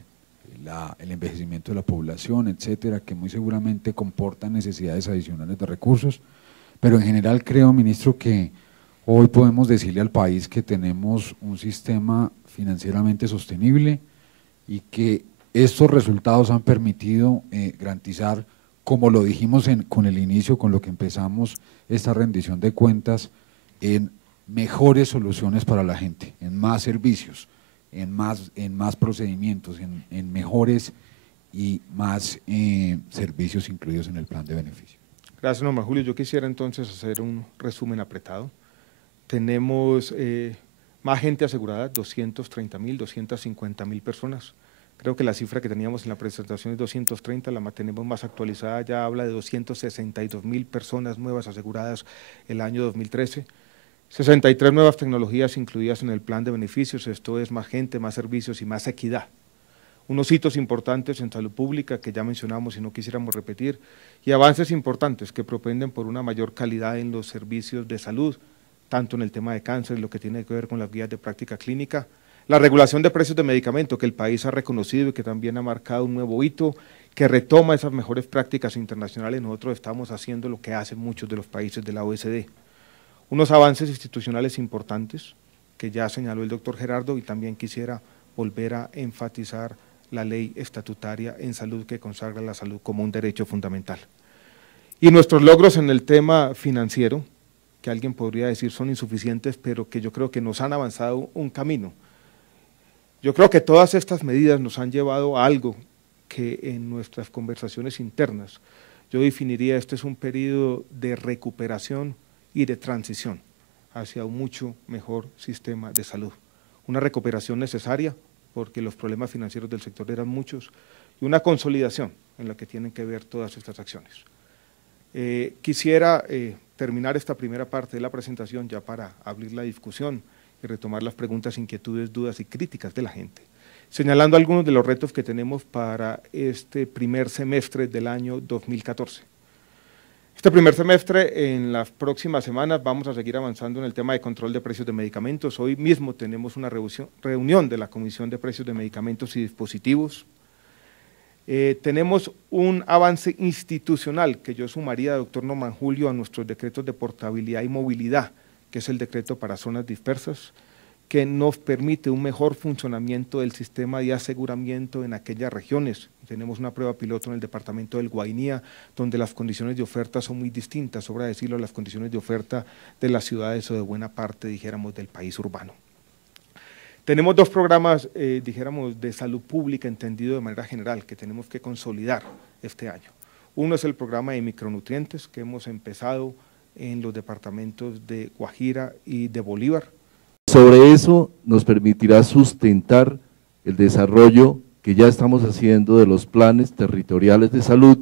envejecimiento de la población, etcétera, que muy seguramente comportan necesidades adicionales de recursos, pero en general creo, ministro, que hoy podemos decirle al país que tenemos un sistema financieramente sostenible y que estos resultados han permitido garantizar, como lo dijimos con el inicio, con lo que empezamos esta rendición de cuentas, en mejores soluciones para la gente, en más servicios, en más procedimientos, en mejores y más servicios incluidos en el plan de beneficio. Gracias, Norman Julio. Yo quisiera entonces hacer un resumen apretado. Tenemos más gente asegurada, 230.000, 250.000 personas. Creo que la cifra que teníamos en la presentación es 230, la tenemos más actualizada, ya habla de 262.000 personas nuevas aseguradas el año 2013. 63 nuevas tecnologías incluidas en el plan de beneficios, esto es más gente, más servicios y más equidad. Unos hitos importantes en salud pública que ya mencionamos y no quisiéramos repetir, y avances importantes que propenden por una mayor calidad en los servicios de salud, tanto en el tema de cáncer, lo que tiene que ver con las guías de práctica clínica, la regulación de precios de medicamento que el país ha reconocido y que también ha marcado un nuevo hito, que retoma esas mejores prácticas internacionales. Nosotros estamos haciendo lo que hacen muchos de los países de la OECD. Unos avances institucionales importantes que ya señaló el doctor Gerardo y también quisiera volver a enfatizar la ley estatutaria en salud que consagra la salud como un derecho fundamental. Y nuestros logros en el tema financiero, que alguien podría decir son insuficientes, pero que yo creo que nos han avanzado un camino. Yo creo que todas estas medidas nos han llevado a algo que en nuestras conversaciones internas yo definiría este es un periodo de recuperación y de transición hacia un mucho mejor sistema de salud. Una recuperación necesaria porque los problemas financieros del sector eran muchos y una consolidación en la que tienen que ver todas estas acciones. Quisiera terminar esta primera parte de la presentación ya para abrir la discusión y retomar las preguntas, inquietudes, dudas y críticas de la gente, señalando algunos de los retos que tenemos para este primer semestre del año 2014. Este primer semestre, en las próximas semanas, vamos a seguir avanzando en el tema de control de precios de medicamentos. Hoy mismo tenemos una reunión de la Comisión de Precios de Medicamentos y Dispositivos. Tenemos un avance institucional que yo sumaría, doctor Norman Julio, a nuestros decretos de portabilidad y movilidad, que es el decreto para zonas dispersas, que nos permite un mejor funcionamiento del sistema de aseguramiento en aquellas regiones. Tenemos una prueba piloto en el departamento del Guainía, donde las condiciones de oferta son muy distintas, sobra decirlo, las condiciones de oferta de las ciudades o de buena parte, dijéramos, del país urbano. Tenemos dos programas, dijéramos, de salud pública entendido de manera general, que tenemos que consolidar este año. Uno es el programa de micronutrientes que hemos empezado en los departamentos de Guajira y de Bolívar. Sobre eso nos permitirá sustentar el desarrollo que ya estamos haciendo de los planes territoriales de salud,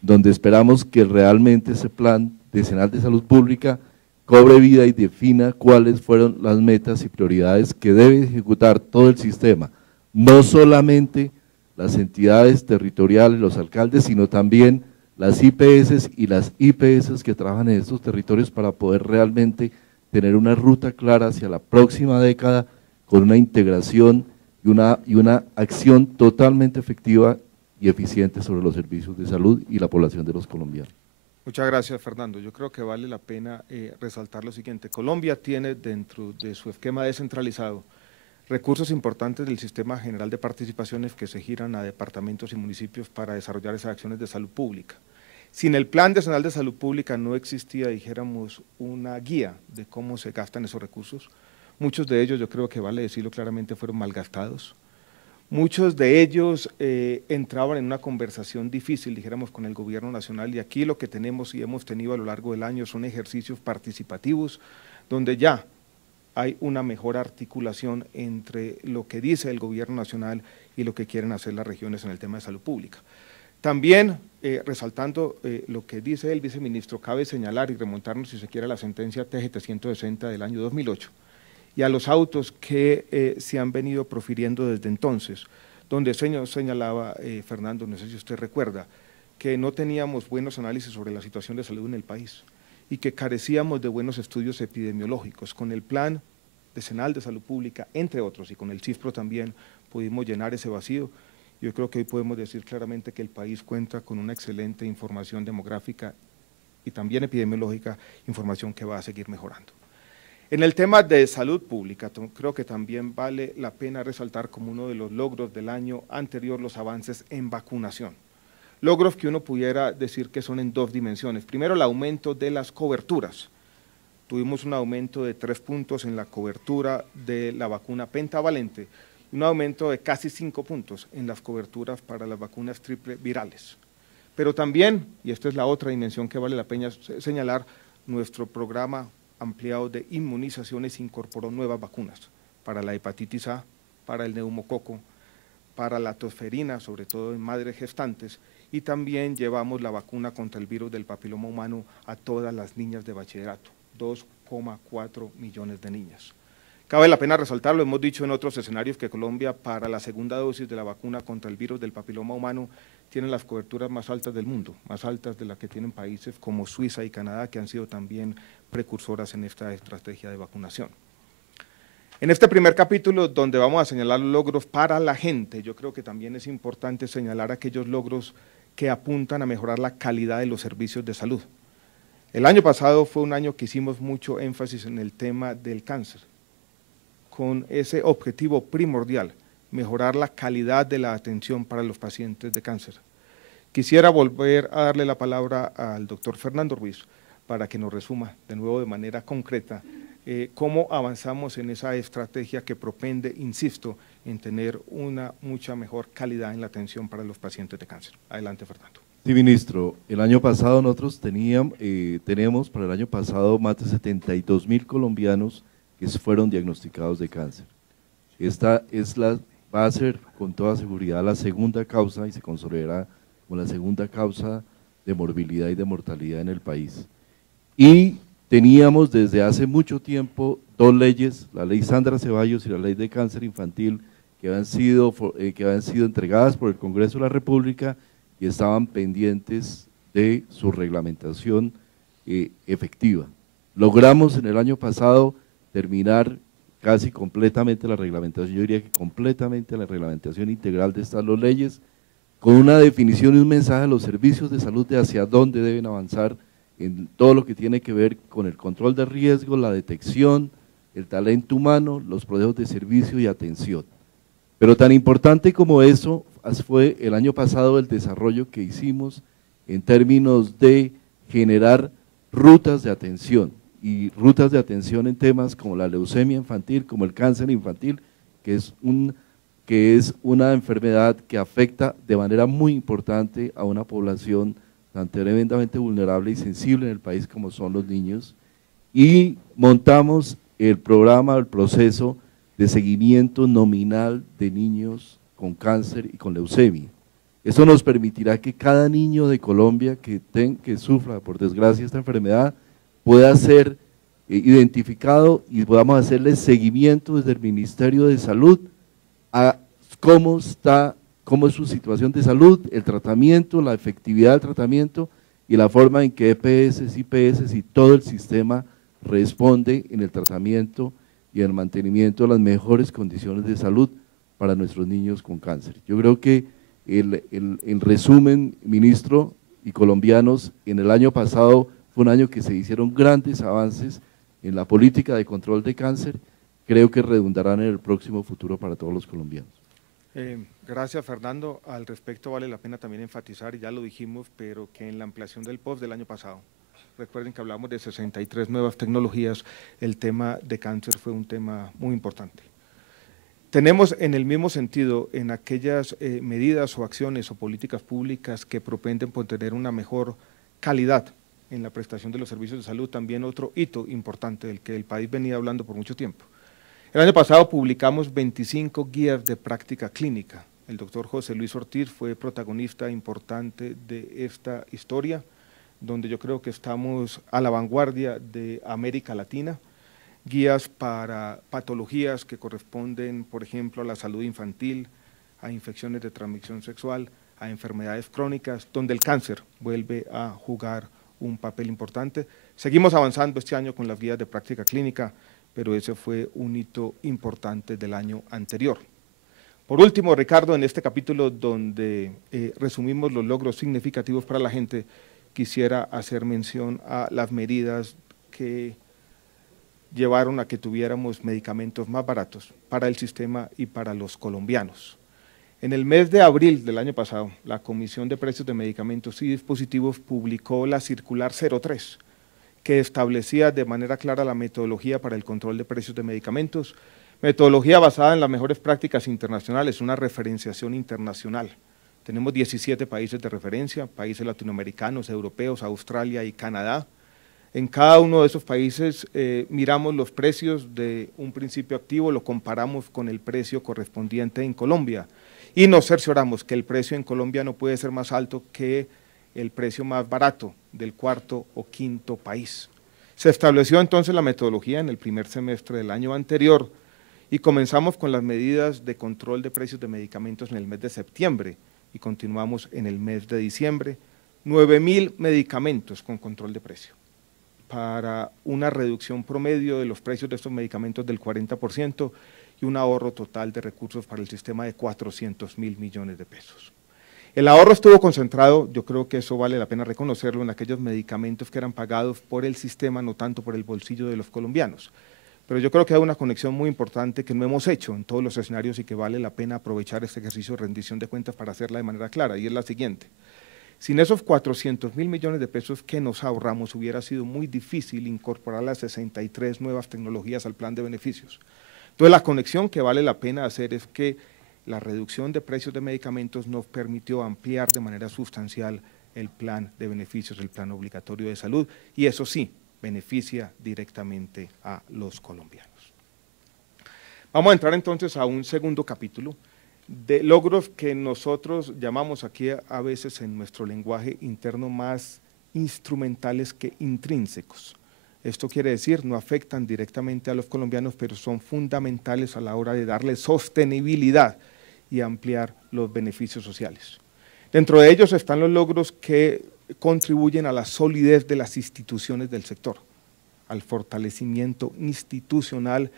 donde esperamos que realmente ese plan decenal de salud pública cobre vida y defina cuáles fueron las metas y prioridades que debe ejecutar todo el sistema, no solamente las entidades territoriales, los alcaldes, sino también las IPS y las IPS que trabajan en estos territorios para poder realmente tener una ruta clara hacia la próxima década con una integración y una acción totalmente efectiva y eficiente sobre los servicios de salud y la población de los colombianos. Muchas gracias, Fernando. Yo creo que vale la pena resaltar lo siguiente. Colombia tiene dentro de su esquema descentralizado recursos importantes del Sistema General de Participaciones que se giran a departamentos y municipios para desarrollar esas acciones de salud pública. Sin el Plan Decenal de Salud Pública no existía, dijéramos, una guía de cómo se gastan esos recursos. Muchos de ellos, yo creo que vale decirlo claramente, fueron malgastados. Muchos de ellos entraban en una conversación difícil, dijéramos, con el gobierno nacional, y aquí lo que tenemos y hemos tenido a lo largo del año son ejercicios participativos donde ya hay una mejor articulación entre lo que dice el gobierno nacional y lo que quieren hacer las regiones en el tema de salud pública. También, resaltando lo que dice el viceministro, cabe señalar y remontarnos, si se quiere, a la sentencia TGT 160 del año 2008 y a los autos que se han venido profiriendo desde entonces, donde señalaba, Fernando, no sé si usted recuerda, que no teníamos buenos análisis sobre la situación de salud en el país y que carecíamos de buenos estudios epidemiológicos. Con el Plan Decenal de Salud Pública, entre otros, y con el CISPRO también pudimos llenar ese vacío. Yo creo que hoy podemos decir claramente que el país cuenta con una excelente información demográfica y también epidemiológica, información que va a seguir mejorando. En el tema de salud pública, creo que también vale la pena resaltar como uno de los logros del año anterior los avances en vacunación. Logros que uno pudiera decir que son en dos dimensiones. Primero, el aumento de las coberturas. Tuvimos un aumento de 3 puntos en la cobertura de la vacuna pentavalente, un aumento de casi 5 puntos en las coberturas para las vacunas triple virales. Pero también, y esta es la otra dimensión que vale la pena señalar, nuestro programa ampliado de inmunizaciones incorporó nuevas vacunas para la hepatitis A, para el neumococo, para la tosferina, sobre todo en madres gestantes, y también llevamos la vacuna contra el virus del papiloma humano a todas las niñas de bachillerato, 2,4 millones de niñas. Cabe la pena resaltarlo, hemos dicho en otros escenarios que Colombia para la segunda dosis de la vacuna contra el virus del papiloma humano tiene las coberturas más altas del mundo, más altas de las que tienen países como Suiza y Canadá, que han sido también precursoras en esta estrategia de vacunación. En este primer capítulo, donde vamos a señalar logros para la gente, yo creo que también es importante señalar aquellos logros que apuntan a mejorar la calidad de los servicios de salud. El año pasado fue un año que hicimos mucho énfasis en el tema del cáncer, con ese objetivo primordial, mejorar la calidad de la atención para los pacientes de cáncer. Quisiera volver a darle la palabra al doctor Fernando Ruiz para que nos resuma de nuevo de manera concreta cómo avanzamos en esa estrategia que propende, insisto, en tener una mucha mejor calidad en la atención para los pacientes de cáncer. Adelante, Fernando. Sí, ministro. El año pasado nosotros tenemos para el año pasado más de 72.000 colombianos que fueron diagnosticados de cáncer. Esta va a ser con toda seguridad la segunda causa y se consolidará como la segunda causa de morbilidad y de mortalidad en el país. Y teníamos desde hace mucho tiempo dos leyes, la ley Sandra Ceballos y la ley de cáncer infantil, que habían sido entregadas por el Congreso de la República y estaban pendientes de su reglamentación efectiva. Logramos en el año pasado terminar casi completamente la reglamentación, yo diría que completamente la reglamentación integral de estas dos leyes, con una definición y un mensaje a los servicios de salud de hacia dónde deben avanzar en todo lo que tiene que ver con el control de riesgo, la detección, el talento humano, los procesos de servicio y atención. Pero tan importante como eso fue el año pasado el desarrollo que hicimos en términos de generar rutas de atención, y rutas de atención en temas como la leucemia infantil, como el cáncer infantil, que es una enfermedad que afecta de manera muy importante a una población tan tremendamente vulnerable y sensible en el país como son los niños, y montamos el programa, el proceso de seguimiento nominal de niños con cáncer y con leucemia. Eso nos permitirá que cada niño de Colombia que sufra, por desgracia, esta enfermedad, pueda ser identificado y podamos hacerle seguimiento desde el Ministerio de Salud a cómo es su situación de salud, el tratamiento, la efectividad del tratamiento y la forma en que EPS, IPS y todo el sistema responde en el tratamiento y en el mantenimiento de las mejores condiciones de salud para nuestros niños con cáncer. Yo creo que en resumen, ministro y colombianos, en el año pasado fue un año que se hicieron grandes avances en la política de control de cáncer, creo que redundarán en el próximo futuro para todos los colombianos. Gracias, Fernando. Al respecto vale la pena también enfatizar, y ya lo dijimos, pero que en la ampliación del POF del año pasado, recuerden que hablamos de 63 nuevas tecnologías, el tema de cáncer fue un tema muy importante. Tenemos en el mismo sentido, en aquellas medidas o acciones o políticas públicas que propenden por tener una mejor calidad en la prestación de los servicios de salud, también otro hito importante del que el país venía hablando por mucho tiempo. El año pasado publicamos 25 guías de práctica clínica. El doctor José Luis Ortiz fue protagonista importante de esta historia, donde yo creo que estamos a la vanguardia de América Latina. Guías para patologías que corresponden, por ejemplo, a la salud infantil, a infecciones de transmisión sexual, a enfermedades crónicas, donde el cáncer vuelve a jugar un papel importante. Seguimos avanzando este año con las guías de práctica clínica, pero ese fue un hito importante del año anterior. Por último, Ricardo, en este capítulo donde resumimos los logros significativos para la gente, quisiera hacer mención a las medidas que llevaron a que tuviéramos medicamentos más baratos para el sistema y para los colombianos. En el mes de abril del año pasado, la Comisión de Precios de Medicamentos y Dispositivos publicó la circular 03, que establecía de manera clara la metodología para el control de precios de medicamentos, metodología basada en las mejores prácticas internacionales, una referenciación internacional. Tenemos 17 países de referencia, países latinoamericanos, europeos, Australia y Canadá. En cada uno de esos países miramos los precios de un principio activo, lo comparamos con el precio correspondiente en Colombia y nos cercioramos que el precio en Colombia no puede ser más alto que el precio más barato del cuarto o quinto país. Se estableció entonces la metodología en el primer semestre del año anterior y comenzamos con las medidas de control de precios de medicamentos en el mes de septiembre y continuamos en el mes de diciembre, 9.000 medicamentos con control de precio, para una reducción promedio de los precios de estos medicamentos del 40% y un ahorro total de recursos para el sistema de 400.000 millones de pesos. El ahorro estuvo concentrado, yo creo que eso vale la pena reconocerlo, en aquellos medicamentos que eran pagados por el sistema, no tanto por el bolsillo de los colombianos. Pero yo creo que hay una conexión muy importante que no hemos hecho en todos los escenarios y que vale la pena aprovechar este ejercicio de rendición de cuentas para hacerla de manera clara, y es la siguiente. Sin esos 400.000 millones de pesos que nos ahorramos, hubiera sido muy difícil incorporar las 63 nuevas tecnologías al plan de beneficios. Entonces, la conexión que vale la pena hacer es que la reducción de precios de medicamentos nos permitió ampliar de manera sustancial el plan de beneficios, el plan obligatorio de salud, y eso sí, beneficia directamente a los colombianos. Vamos a entrar entonces a un segundo capítulo de logros que nosotros llamamos aquí a veces en nuestro lenguaje interno más instrumentales que intrínsecos. Esto quiere decir, no afectan directamente a los colombianos, pero son fundamentales a la hora de darle sostenibilidad y ampliar los beneficios sociales. Dentro de ellos están los logros que contribuyen a la solidez de las instituciones del sector, al fortalecimiento institucional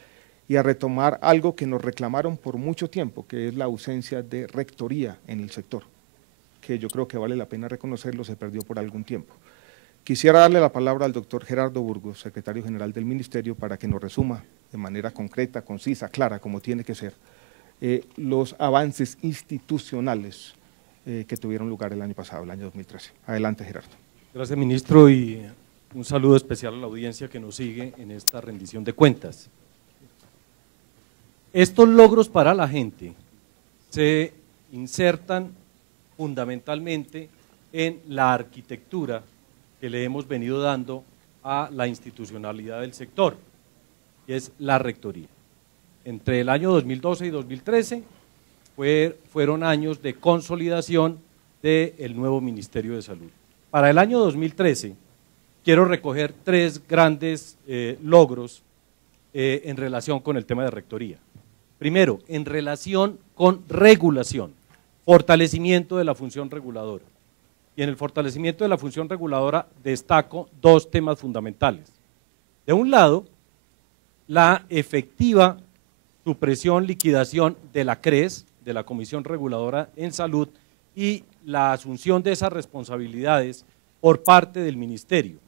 y a retomar algo que nos reclamaron por mucho tiempo, que es la ausencia de rectoría en el sector, que yo creo que vale la pena reconocerlo, se perdió por algún tiempo. Quisiera darle la palabra al doctor Gerardo Burgos, secretario general del Ministerio, para que nos resuma de manera concreta, concisa, clara, como tiene que ser, los avances institucionales que tuvieron lugar el año pasado, el año 2013. Adelante, Gerardo. Gracias, ministro, y un saludo especial a la audiencia que nos sigue en esta rendición de cuentas. Estos logros para la gente se insertan fundamentalmente en la arquitectura que le hemos venido dando a la institucionalidad del sector, que es la rectoría. Entre el año 2012 y 2013 fueron años de consolidación del nuevo Ministerio de Salud. Para el año 2013 quiero recoger tres grandes logros en relación con el tema de rectoría. Primero, en relación con regulación, fortalecimiento de la función reguladora. Y en el fortalecimiento de la función reguladora destaco dos temas fundamentales. De un lado, la efectiva supresión, liquidación de la CRES, de la Comisión Reguladora en Salud, y la asunción de esas responsabilidades por parte del Ministerio,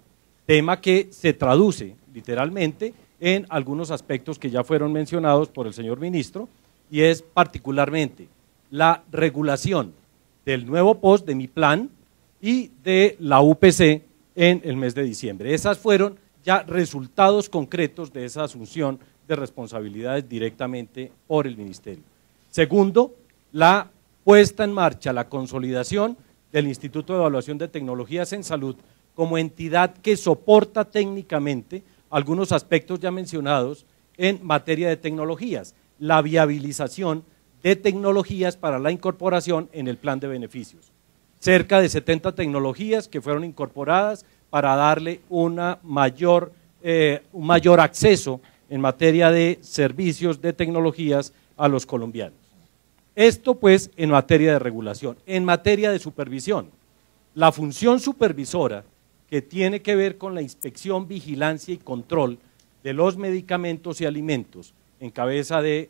tema que se traduce literalmente en algunos aspectos que ya fueron mencionados por el señor ministro, y es particularmente la regulación del nuevo POS, de mi plan, y de la UPC en el mes de diciembre. Esas fueron ya resultados concretos de esa asunción de responsabilidades directamente por el Ministerio. Segundo, la puesta en marcha, la consolidación del Instituto de Evaluación de Tecnologías en Salud como entidad que soporta técnicamente algunos aspectos ya mencionados en materia de tecnologías, la viabilización de tecnologías para la incorporación en el plan de beneficios. Cerca de 70 tecnologías que fueron incorporadas para darle un mayor acceso en materia de servicios de tecnologías a los colombianos. Esto pues en materia de regulación. En materia de supervisión, la función supervisora que tiene que ver con la inspección, vigilancia y control de los medicamentos y alimentos en cabeza del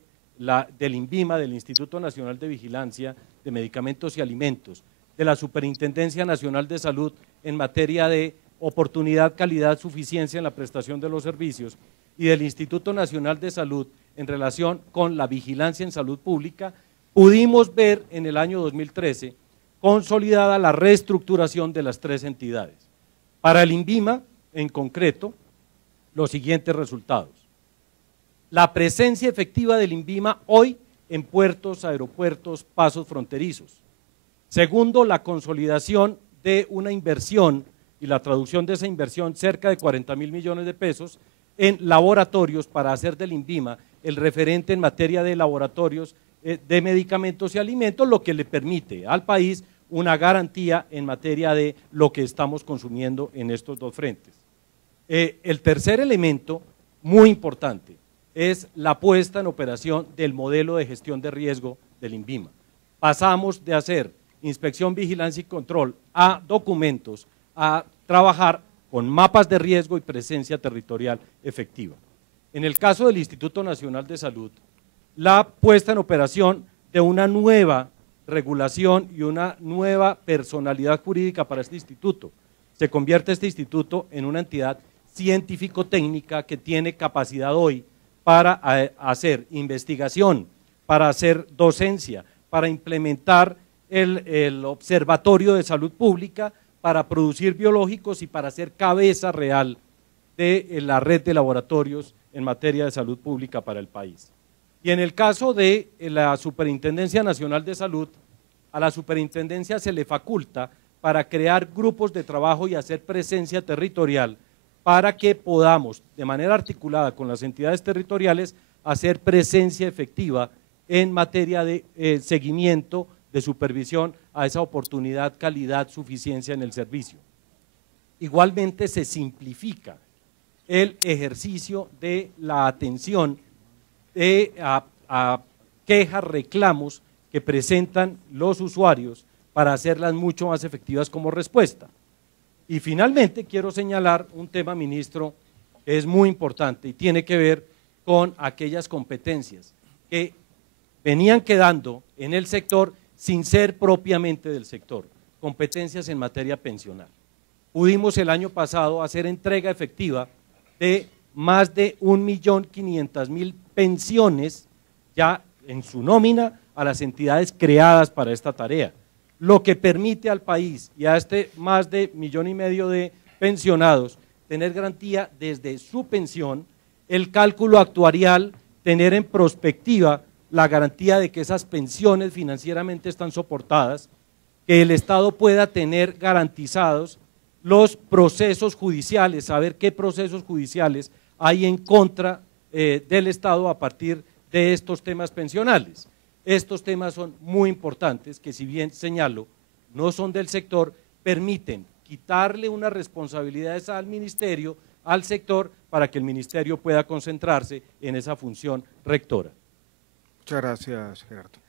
INVIMA, del Instituto Nacional de Vigilancia de Medicamentos y Alimentos, de la Superintendencia Nacional de Salud en materia de oportunidad, calidad, suficiencia en la prestación de los servicios, y del Instituto Nacional de Salud en relación con la vigilancia en salud pública, pudimos ver en el año 2013 consolidada la reestructuración de las tres entidades. Para el INVIMA, en concreto, los siguientes resultados. La presencia efectiva del INVIMA hoy en puertos, aeropuertos, pasos fronterizos. Segundo, la consolidación de una inversión y la traducción de esa inversión, cerca de 40.000 millones de pesos, en laboratorios para hacer del INVIMA el referente en materia de laboratorios de medicamentos y alimentos, lo que le permite al país una garantía en materia de lo que estamos consumiendo en estos dos frentes. El tercer elemento, muy importante, es la puesta en operación del modelo de gestión de riesgo del INVIMA. Pasamos de hacer inspección, vigilancia y control a documentos, a trabajar con mapas de riesgo y presencia territorial efectiva. En el caso del Instituto Nacional de Salud, la puesta en operación de una nueva regulación y una nueva personalidad jurídica para este instituto. Se convierte este instituto en una entidad científico-técnica que tiene capacidad hoy para hacer investigación, para hacer docencia, para implementar el Observatorio de Salud Pública, para producir biológicos y para ser cabeza real de la red de laboratorios en materia de salud pública para el país. Y en el caso de la Superintendencia Nacional de Salud, a la superintendencia se le faculta para crear grupos de trabajo y hacer presencia territorial para que podamos, de manera articulada con las entidades territoriales, hacer presencia efectiva en materia de seguimiento, de supervisión a esa oportunidad, calidad, suficiencia en el servicio. Igualmente se simplifica el ejercicio de la atención a quejas, reclamos que presentan los usuarios para hacerlas mucho más efectivas como respuesta. Y finalmente quiero señalar un tema, ministro, que es muy importante y tiene que ver con aquellas competencias que venían quedando en el sector sin ser propiamente del sector, competencias en materia pensional. Pudimos el año pasado hacer entrega efectiva de más de 1.500.000 pensiones ya en su nómina a las entidades creadas para esta tarea, lo que permite al país y a este más de 1,5 millones de pensionados tener garantía desde su pensión, el cálculo actuarial, tener en prospectiva la garantía de que esas pensiones financieramente están soportadas, que el Estado pueda tener garantizados los procesos judiciales, saber qué procesos judiciales hay en contra del Estado a partir de estos temas pensionales. Estos temas son muy importantes que, si bien señalo, no son del sector, permiten quitarle unas responsabilidades al ministerio, al sector, para que el ministerio pueda concentrarse en esa función rectora. Muchas gracias, Gerardo.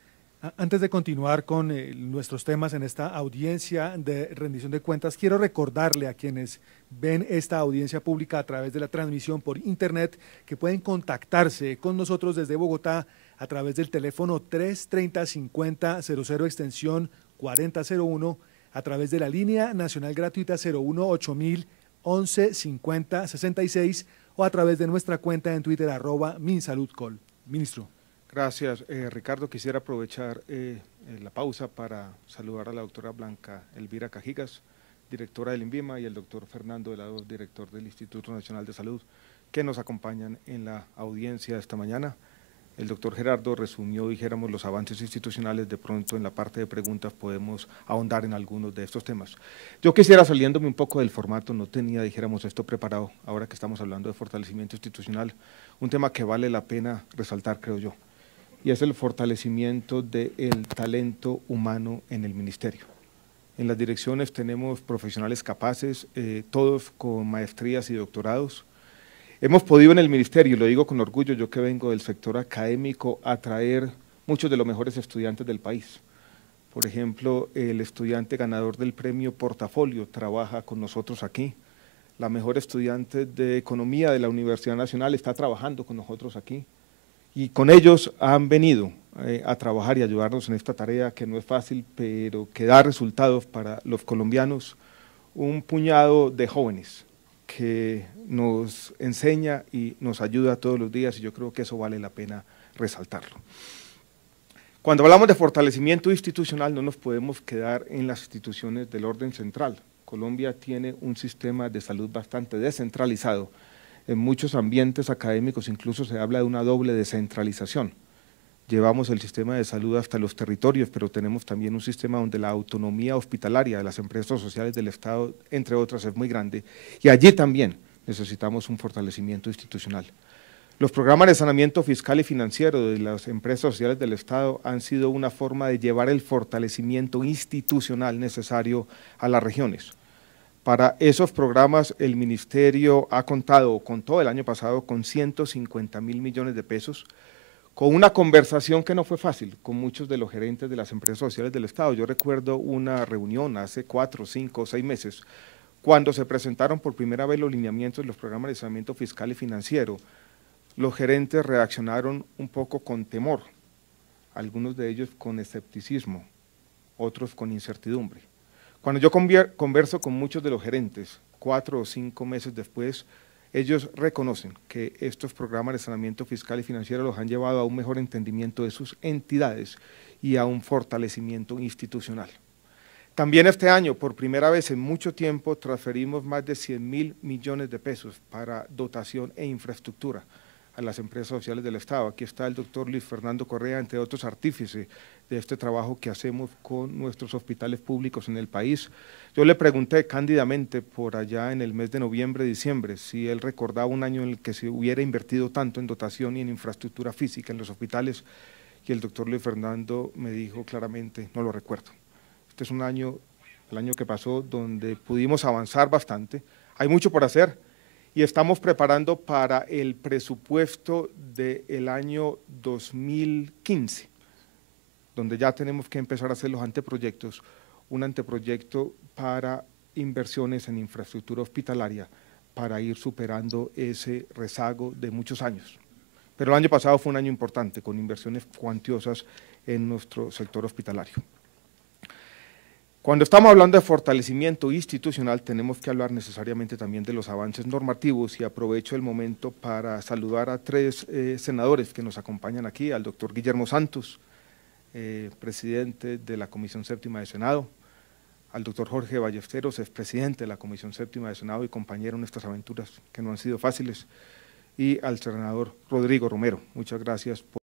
Antes de continuar con nuestros temas en esta audiencia de rendición de cuentas, quiero recordarle a quienes ven esta audiencia pública a través de la transmisión por internet que pueden contactarse con nosotros desde Bogotá a través del teléfono 330-5000 extensión 4001, a través de la línea nacional gratuita 018000 11 50 66 o a través de nuestra cuenta en Twitter @minsaludcol. Ministro. Gracias, Ricardo. Quisiera aprovechar la pausa para saludar a la doctora Blanca Elvira Cajigas, directora del INVIMA, y el doctor Fernando Helado, director del Instituto Nacional de Salud, que nos acompañan en la audiencia esta mañana. El doctor Gerardo resumió, dijéramos, los avances institucionales. De pronto en la parte de preguntas podemos ahondar en algunos de estos temas. Yo quisiera, saliéndome un poco del formato, no tenía, dijéramos, esto preparado, ahora que estamos hablando de fortalecimiento institucional, un tema que vale la pena resaltar, creo yo, y es el fortalecimiento del talento humano en el ministerio. En las direcciones tenemos profesionales capaces, todos con maestrías y doctorados. Hemos podido en el ministerio, y lo digo con orgullo, yo que vengo del sector académico, atraer muchos de los mejores estudiantes del país. Por ejemplo, el estudiante ganador del premio Portafolio trabaja con nosotros aquí. La mejor estudiante de Economía de la Universidad Nacional está trabajando con nosotros aquí. Y con ellos han venido a trabajar y ayudarnos en esta tarea que no es fácil, pero que da resultados para los colombianos. Un puñado de jóvenes que nos enseña y nos ayuda todos los días, y yo creo que eso vale la pena resaltarlo. Cuando hablamos de fortalecimiento institucional, no nos podemos quedar en las instituciones del orden central. Colombia tiene un sistema de salud bastante descentralizado. En muchos ambientes académicos incluso se habla de una doble descentralización. Llevamos el sistema de salud hasta los territorios, pero tenemos también un sistema donde la autonomía hospitalaria de las empresas sociales del Estado, entre otras, es muy grande, y allí también necesitamos un fortalecimiento institucional. Los programas de saneamiento fiscal y financiero de las empresas sociales del Estado han sido una forma de llevar el fortalecimiento institucional necesario a las regiones. Para esos programas el ministerio ha contado, contó el año pasado con 150.000 millones de pesos, con una conversación que no fue fácil con muchos de los gerentes de las empresas sociales del Estado. Yo recuerdo una reunión hace 4, 5, 6 meses, cuando se presentaron por primera vez los lineamientos de los programas de saneamiento fiscal y financiero. Los gerentes reaccionaron un poco con temor, algunos de ellos con escepticismo, otros con incertidumbre. Cuando yo converso con muchos de los gerentes, 4 o 5 meses después, Ellos reconocen que estos programas de saneamiento fiscal y financiero los han llevado a un mejor entendimiento de sus entidades y a un fortalecimiento institucional. También este año, por primera vez en mucho tiempo, transferimos más de 100.000 millones de pesos para dotación e infraestructura a las empresas sociales del Estado. Aquí está el doctor Luis Fernando Correa, entre otros artífices de este trabajo que hacemos con nuestros hospitales públicos en el país. Yo le pregunté cándidamente por allá en el mes de noviembre, diciembre, si él recordaba un año en el que se hubiera invertido tanto en dotación y en infraestructura física en los hospitales, y el doctor Luis Fernando me dijo claramente, no lo recuerdo. Este es un año, el año que pasó, donde pudimos avanzar bastante. Hay mucho por hacer y estamos preparando para el presupuesto del año 2015, donde ya tenemos que empezar a hacer los anteproyectos, un anteproyecto para inversiones en infraestructura hospitalaria para ir superando ese rezago de muchos años. Pero el año pasado fue un año importante, con inversiones cuantiosas en nuestro sector hospitalario. Cuando estamos hablando de fortalecimiento institucional, tenemos que hablar necesariamente también de los avances normativos, y aprovecho el momento para saludar a 3 senadores que nos acompañan aquí, al doctor Guillermo Santos, presidente de la Comisión Séptima de Senado, al doctor Jorge Ballesteros, expresidente de la Comisión Séptima de Senado y compañero en estas aventuras que no han sido fáciles, y al senador Rodrigo Romero. Muchas gracias por